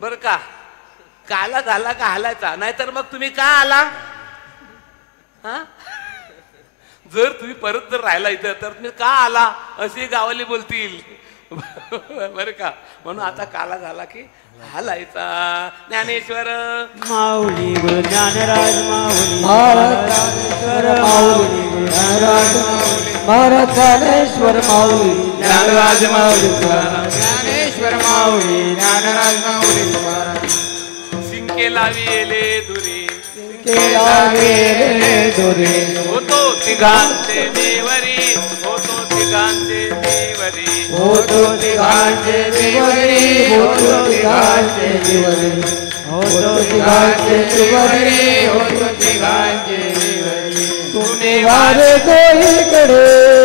बरं का. काला झाला का हालायचा, नाहीतर मग तुम्ही का आला हा. जर तुम्ही परत जर राहिला इथं तर तुम्ही का आला असे गावाले बोलतील बरं का. म्हणून आता काला झाला की हालायचा. ज्ञानेश्वर माऊली गुरु ज्ञानराज माऊली महाराज माऊली ज्ञानराज महाराज ज्ञानेश्वर माऊली ज्ञानराज माऊली ज्ञानेश्वर माऊली ज्ञानराज माऊली शिंके लाविले दुरी होतो तिघांचे देवरी, होतो तिघांचे देवरी, होतो तिघांचे देवरी, होतो तिघांचे देवरी, होतो तिघांचे देवरी, होतो तिघांचे देवरी. तुम्ही वारे दोहीकडे,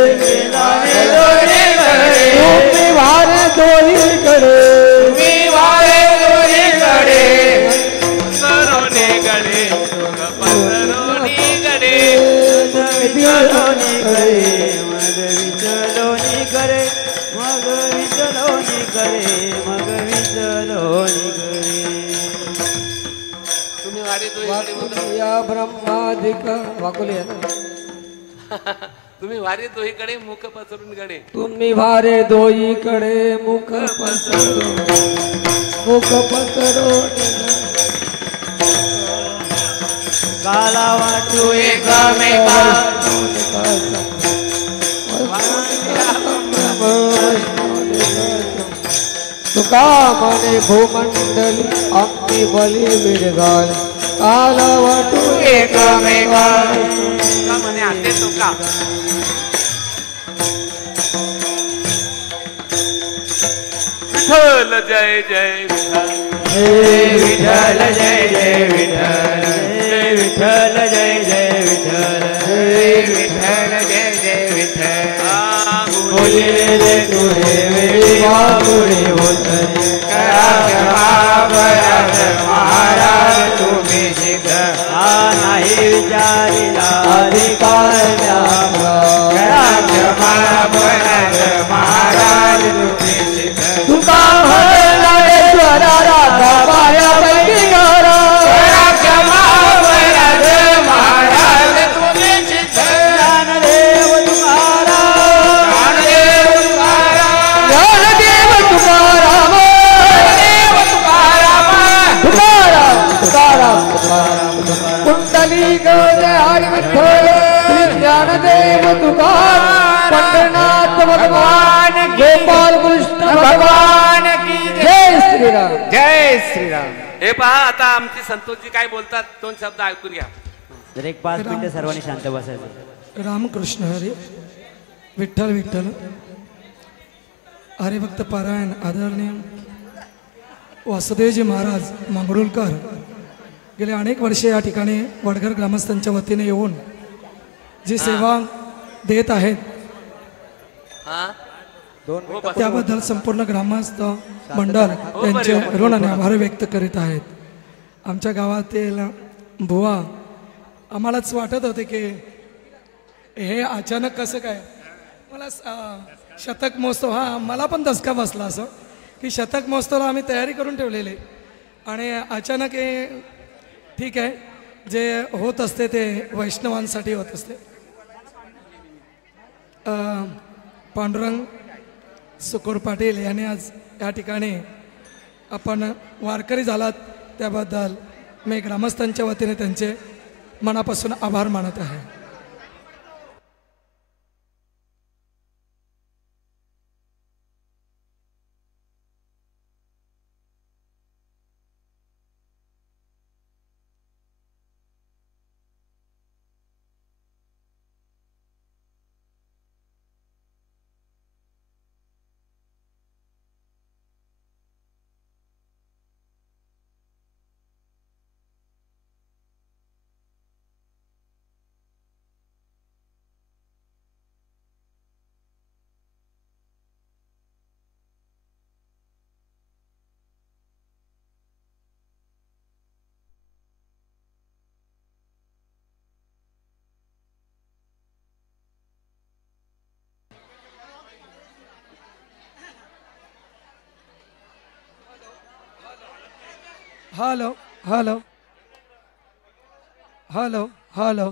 तुम्ही वारे दोहीकडे, तुम्ही वारे दोहीकडे, पसरोनी गडे पसरोनी गडे विचलोनी करे मग विचलोनी करे मग विचलोनी करे. तुम्ही वारी दोहीकडे बोलता. या ब्रह्मादिक वाकुले तुम्ही वारी दोहीकडे मुख पसरून गडे. तुम्ही वारे दोहीकडे मुख पसरो, मुख पसरो काला वाटू एकामेका तुका म्हणे भूमंडली आम्ही बली मिळगाल. काला वाटू एकामेका का म्हणे आते तो का. विठ्ठल जय जय विठ्ठल, हे विठ्ठल जय जय विठ्ठल, हे विठ्ठल जय जय विठ्ठल, हे विठ्ठल जय जय विठ्ठल. बोलिले तुरे वेळी वाकुळे होतरे कराक्षमाभयात महाराज तुम्ही सिद्ध. हा नाही विचारिला अधिकार द्यावा कराक्षमाभयात महाराज तुम्ही सिद्ध. तुका म्हणला ईश्वरा राधा बाया पैकी घरा कराक्षमाभयात महाराज तुम्ही सिद्ध. ज्ञानदेव तुकाराम, ज्ञानदेव तुकाराम, ज्ञानदेव तुकाराम, ज्ञानदेव तुकाराम, तुकाराम तुकाराम तुकाराम कुंडली गज हरी विठ्ठल श्री ज्ञानदेव तुकाराम पंढरनाथ भगवान गोपाल कृष्ण भगवान की जय श्रीराम. जय श्रीराम. हे पहा आता आमचे संतोषजी काय बोलतात दोन शब्द ऐकून घ्या. जर एक 5 मिनिटं सर्वांनी शांत बसायचं. रामकृष्ण हरी विठ्ठल विठ्ठल. हरिभक्त पारायण आदरणीय वासुदेवजी महाराज मंगरुळकर गेले अनेक वर्षे या ठिकाणी वडघर ग्रामस्थांच्या वतीने येऊन जी सेवा देत आहेत हा त्याबद्दल संपूर्ण ग्रामस्थ मंडळ त्यांचे ऋण आणि आभार व्यक्त करीत आहेत. आमच्या गावातील बुवा आम्हालाच वाटत होते की हे अचानक कसं काय. मला शतक महोत्सव हा मला पण धसका बसला असं की शतक महोत्सवाला आम्ही तयारी करून ठेवलेली आणि अचानक हे ठीक आहे जे होत असते ते वैष्णवांसाठी होत असते. पांडुरंग सुकोर पाटील यांनी आज या ठिकाणी आपण वारकरी झालात त्याबद्दल मी ग्रामस्थांच्या वतीने त्यांचे मनापासून आभार मानत आहे. Hello hello hello hello